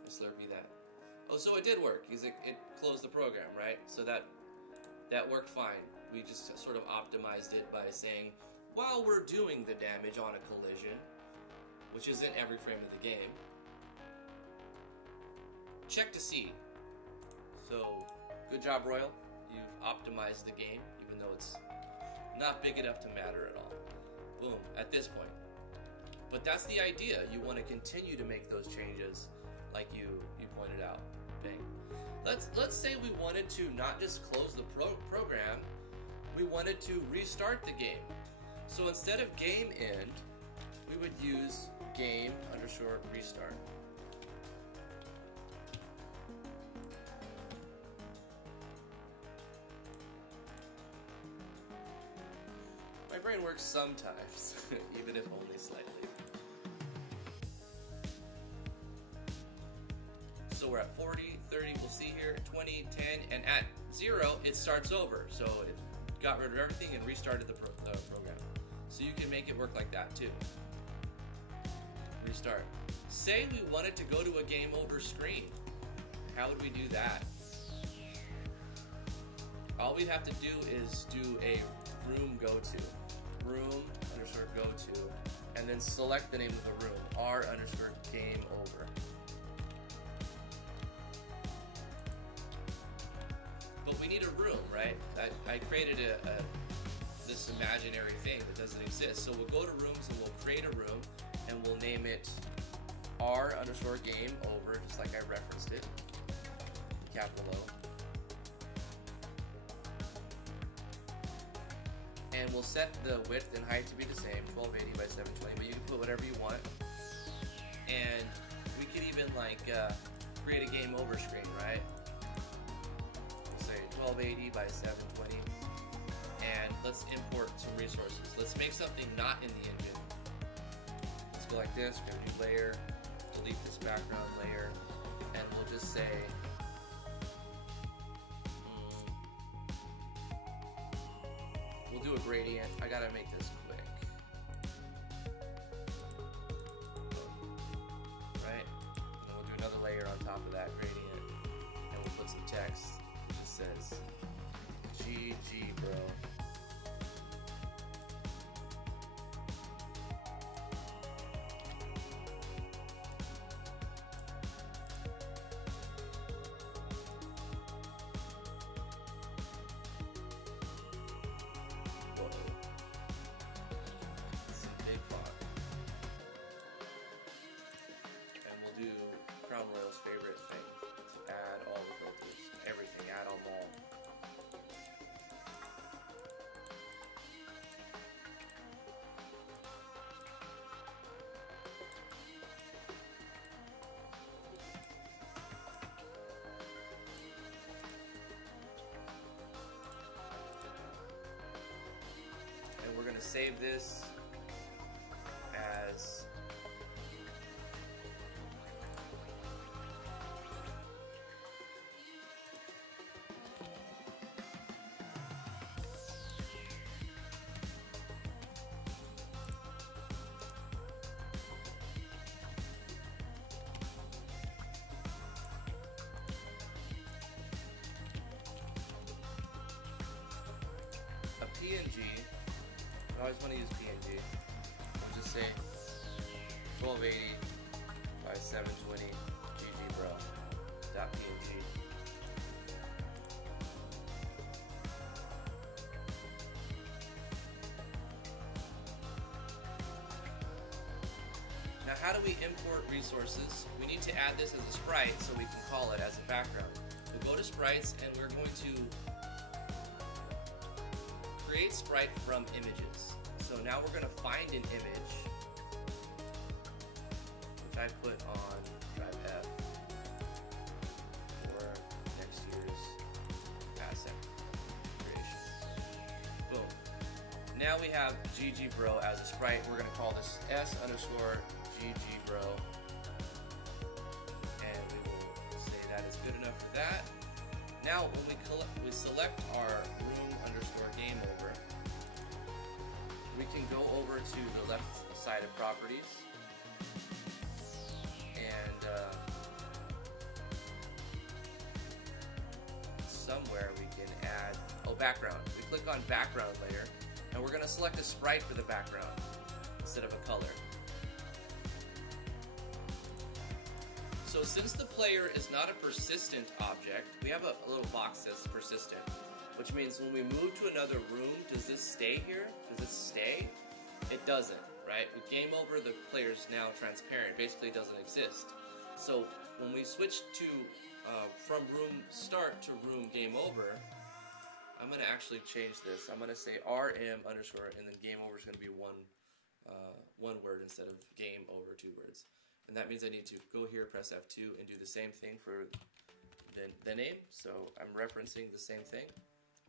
I slurpee that. Oh, so it did work. It closed the program, right? So that worked fine. We just sort of optimized it by saying, while we're doing the damage on a collision, which isn't every frame of the game, check to see. So, good job, Royal. You've optimized the game, even though it's not big enough to matter at all. Boom, at this point. But that's the idea. You want to continue to make those changes like you pointed out. Bang. Let's say we wanted to not just close the program, we wanted to restart the game. So instead of game end, we would use game underscore restart. My brain works sometimes, even if only slightly. So we're at 40, 30, we'll see here, 20, 10, and at 0, it starts over. So it got rid of everything and restarted the program. So you can make it work like that too. Restart. Say we wanted to go to a game over screen. How would we do that? All we have to do is do a room go to. Room underscore go to. And then select the name of the room. R underscore game over. But we need a room, right? right? I created this imaginary thing that doesn't exist. So we'll go to rooms and we'll create a room and we'll name it R_game over, just like I referenced it, capital O. And we'll set the width and height to be the same, 1280 by 720, but you can put whatever you want. And we could even like create a game over screen, right? We'll say 1280 by 720. And let's import some resources. Let's make something not in the engine. Let's go like this, we're gonna do layer, delete this background layer, and we'll just say we'll do a gradient. I gotta make this quick. Right? And then we'll do another layer on top of that gradient, and we'll put some text that says GG bro. Favorite thing to add all the filters, everything, add them all. And we're going to save this as PNG. I always want to use PNG. We'll just say 1280 by 720 GG bro .png. Now, how do we import resources? We need to add this as a sprite so we can call it as a background. We'll go to sprites and we're going to create sprite from images. So now we're going to find an image, which I put on drive F for next year's asset creation. Boom. Now we have GG bro as a sprite. We're going to call this S_GG bro, and we will say that is good enough for that. Now when we select our room_game over, we can go over to the left side of properties and somewhere we can add, background. We click on background layer and we're going to select a sprite for the background instead of a color. So since the player is not a persistent object, we have a little box that says persistent, which means when we move to another room, does this stay here? Does it stay? It doesn't, right? With game over, the player is now transparent. Basically, it doesn't exist. So when we switch to from room start to room game over, I'm going to actually change this. I'm going to say R.A.M. underscore, and then game over is going to be one word instead of game over 2 words. And that means I need to go here, press F2, and do the same thing for the name. So I'm referencing the same thing.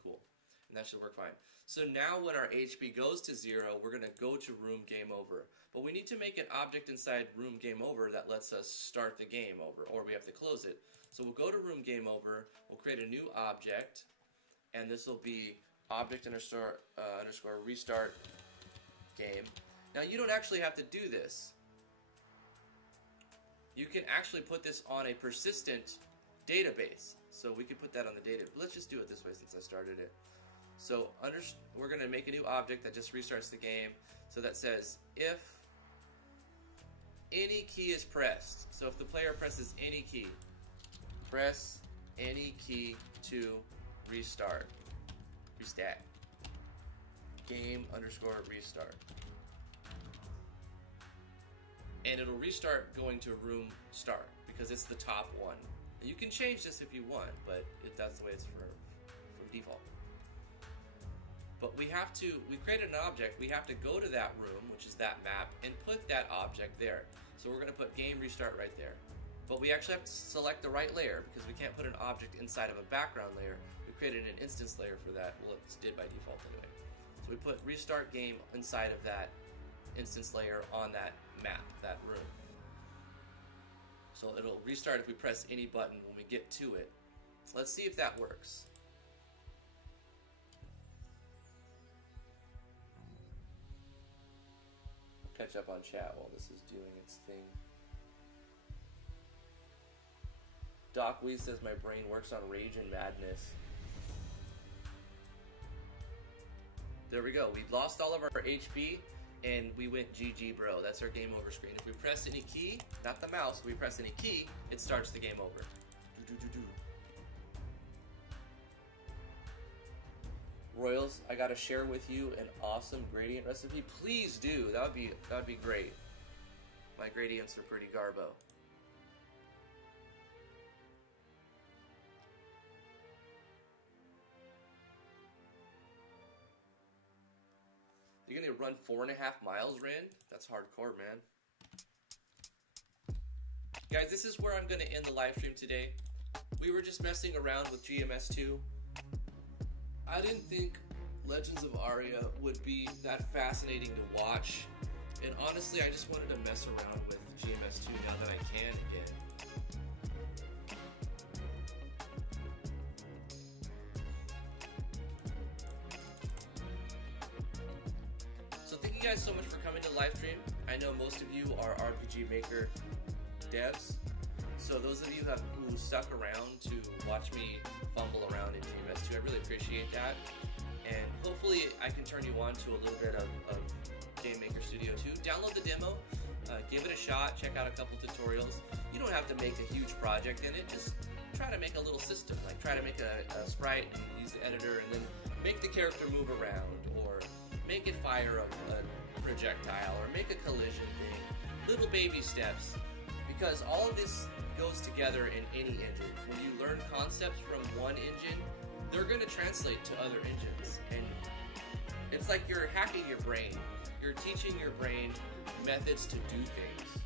Cool. And that should work fine. So now when our HP goes to 0, we're going to go to room game over. But we need to make an object inside room game over that lets us start the game over, or we have to close it. So we'll go to room game over, we'll create a new object, and this will be object underscore restart game. Now you don't actually have to do this. You can actually put this on a persistent database. So we could put that on the data. Let's just do it this way since I started it. So we're going to make a new object that just restarts the game. So that says if any key is pressed. So if the player presses any key, press any key to restart. Restart. Game_restart. And it'll restart going to room start because it's the top one. You can change this if you want, but that's the way it's from default. But we created an object, we have to go to that room, which is that map, and put that object there. So we're gonna put game restart right there. But we actually have to select the right layer because we can't put an object inside of a background layer. We created an instance layer for that. Well, it's did by default anyway. So we put restart game inside of that instance layer on that map, that room. So it'll restart if we press any button when we get to it. Let's see if that works. Catch up on chat while this is doing its thing. Doc Wee says my brain works on rage and madness. There we go. We lost all of our HP and we went GG, bro. That's our game over screen. If we press any key, not the mouse, we press any key, it starts the game over. Royals, I gotta share with you an awesome gradient recipe. Please do. That would be great. My gradients are pretty garbo. You're gonna run 4.5 miles, Ren? That's hardcore, man. Guys, this is where I'm gonna end the live stream today. We were just messing around with GMS2. I didn't think Legends of Aria would be that fascinating to watch. And honestly, I just wanted to mess around with GMS2 now that I can again. So thank you guys so much for coming to the live stream. I know most of you are RPG Maker devs. So those of you who stuck around to watch me fumble around in GMS2, I really appreciate that. And hopefully I can turn you on to a little bit of GameMaker Studio 2. Download the demo, give it a shot, check out a couple tutorials. You don't have to make a huge project in it, just try to make a little system. Like try to make a sprite and use the editor and then make the character move around, or make it fire a projectile, or make a collision thing. Little baby steps, because all of this goes together in any engine. When you learn concepts from one engine, they're going to translate to other engines. And it's like you're hacking your brain. You're teaching your brain methods to do things.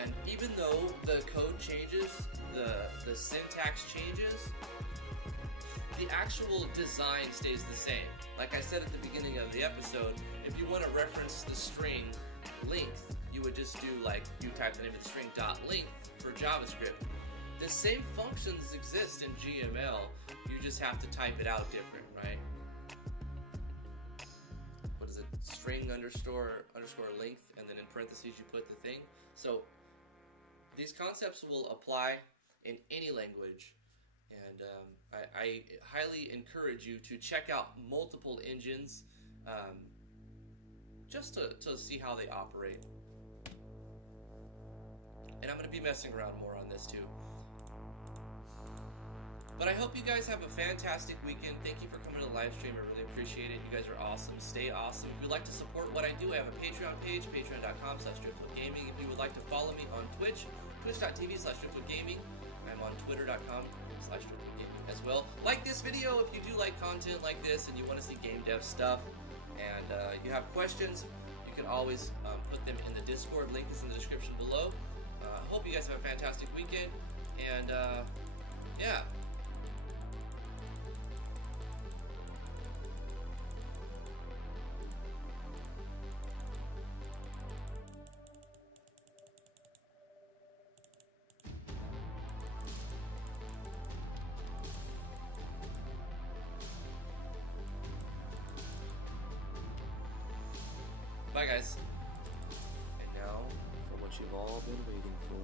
And even though the code changes, the syntax changes, the actual design stays the same. Like I said at the beginning of the episode, if you want to reference the string length, you would just do like, you type the name of the string .length for JavaScript. The same functions exist in GML, you just have to type it out different, right? What is it? String underscore length, and then in parentheses you put the thing. So these concepts will apply in any language, and I highly encourage you to check out multiple engines just to see how they operate. And I'm going to be messing around more on this too. But I hope you guys have a fantastic weekend. Thank you for coming to the live stream. I really appreciate it. You guys are awesome. Stay awesome. If you'd like to support what I do, I have a Patreon page, patreon.com/driftwoodgaming. If you would like to follow me on Twitch, twitch.tv/driftwoodgaming. I'm on twitter.com/driftwoodgaming as well. Like this video if you do like content like this and you want to see game dev stuff. And you have questions, you can always put them in the Discord. Link is in the description below. Hope you guys have a fantastic weekend. And yeah. Bye, guys. And now, for what you've all been waiting for.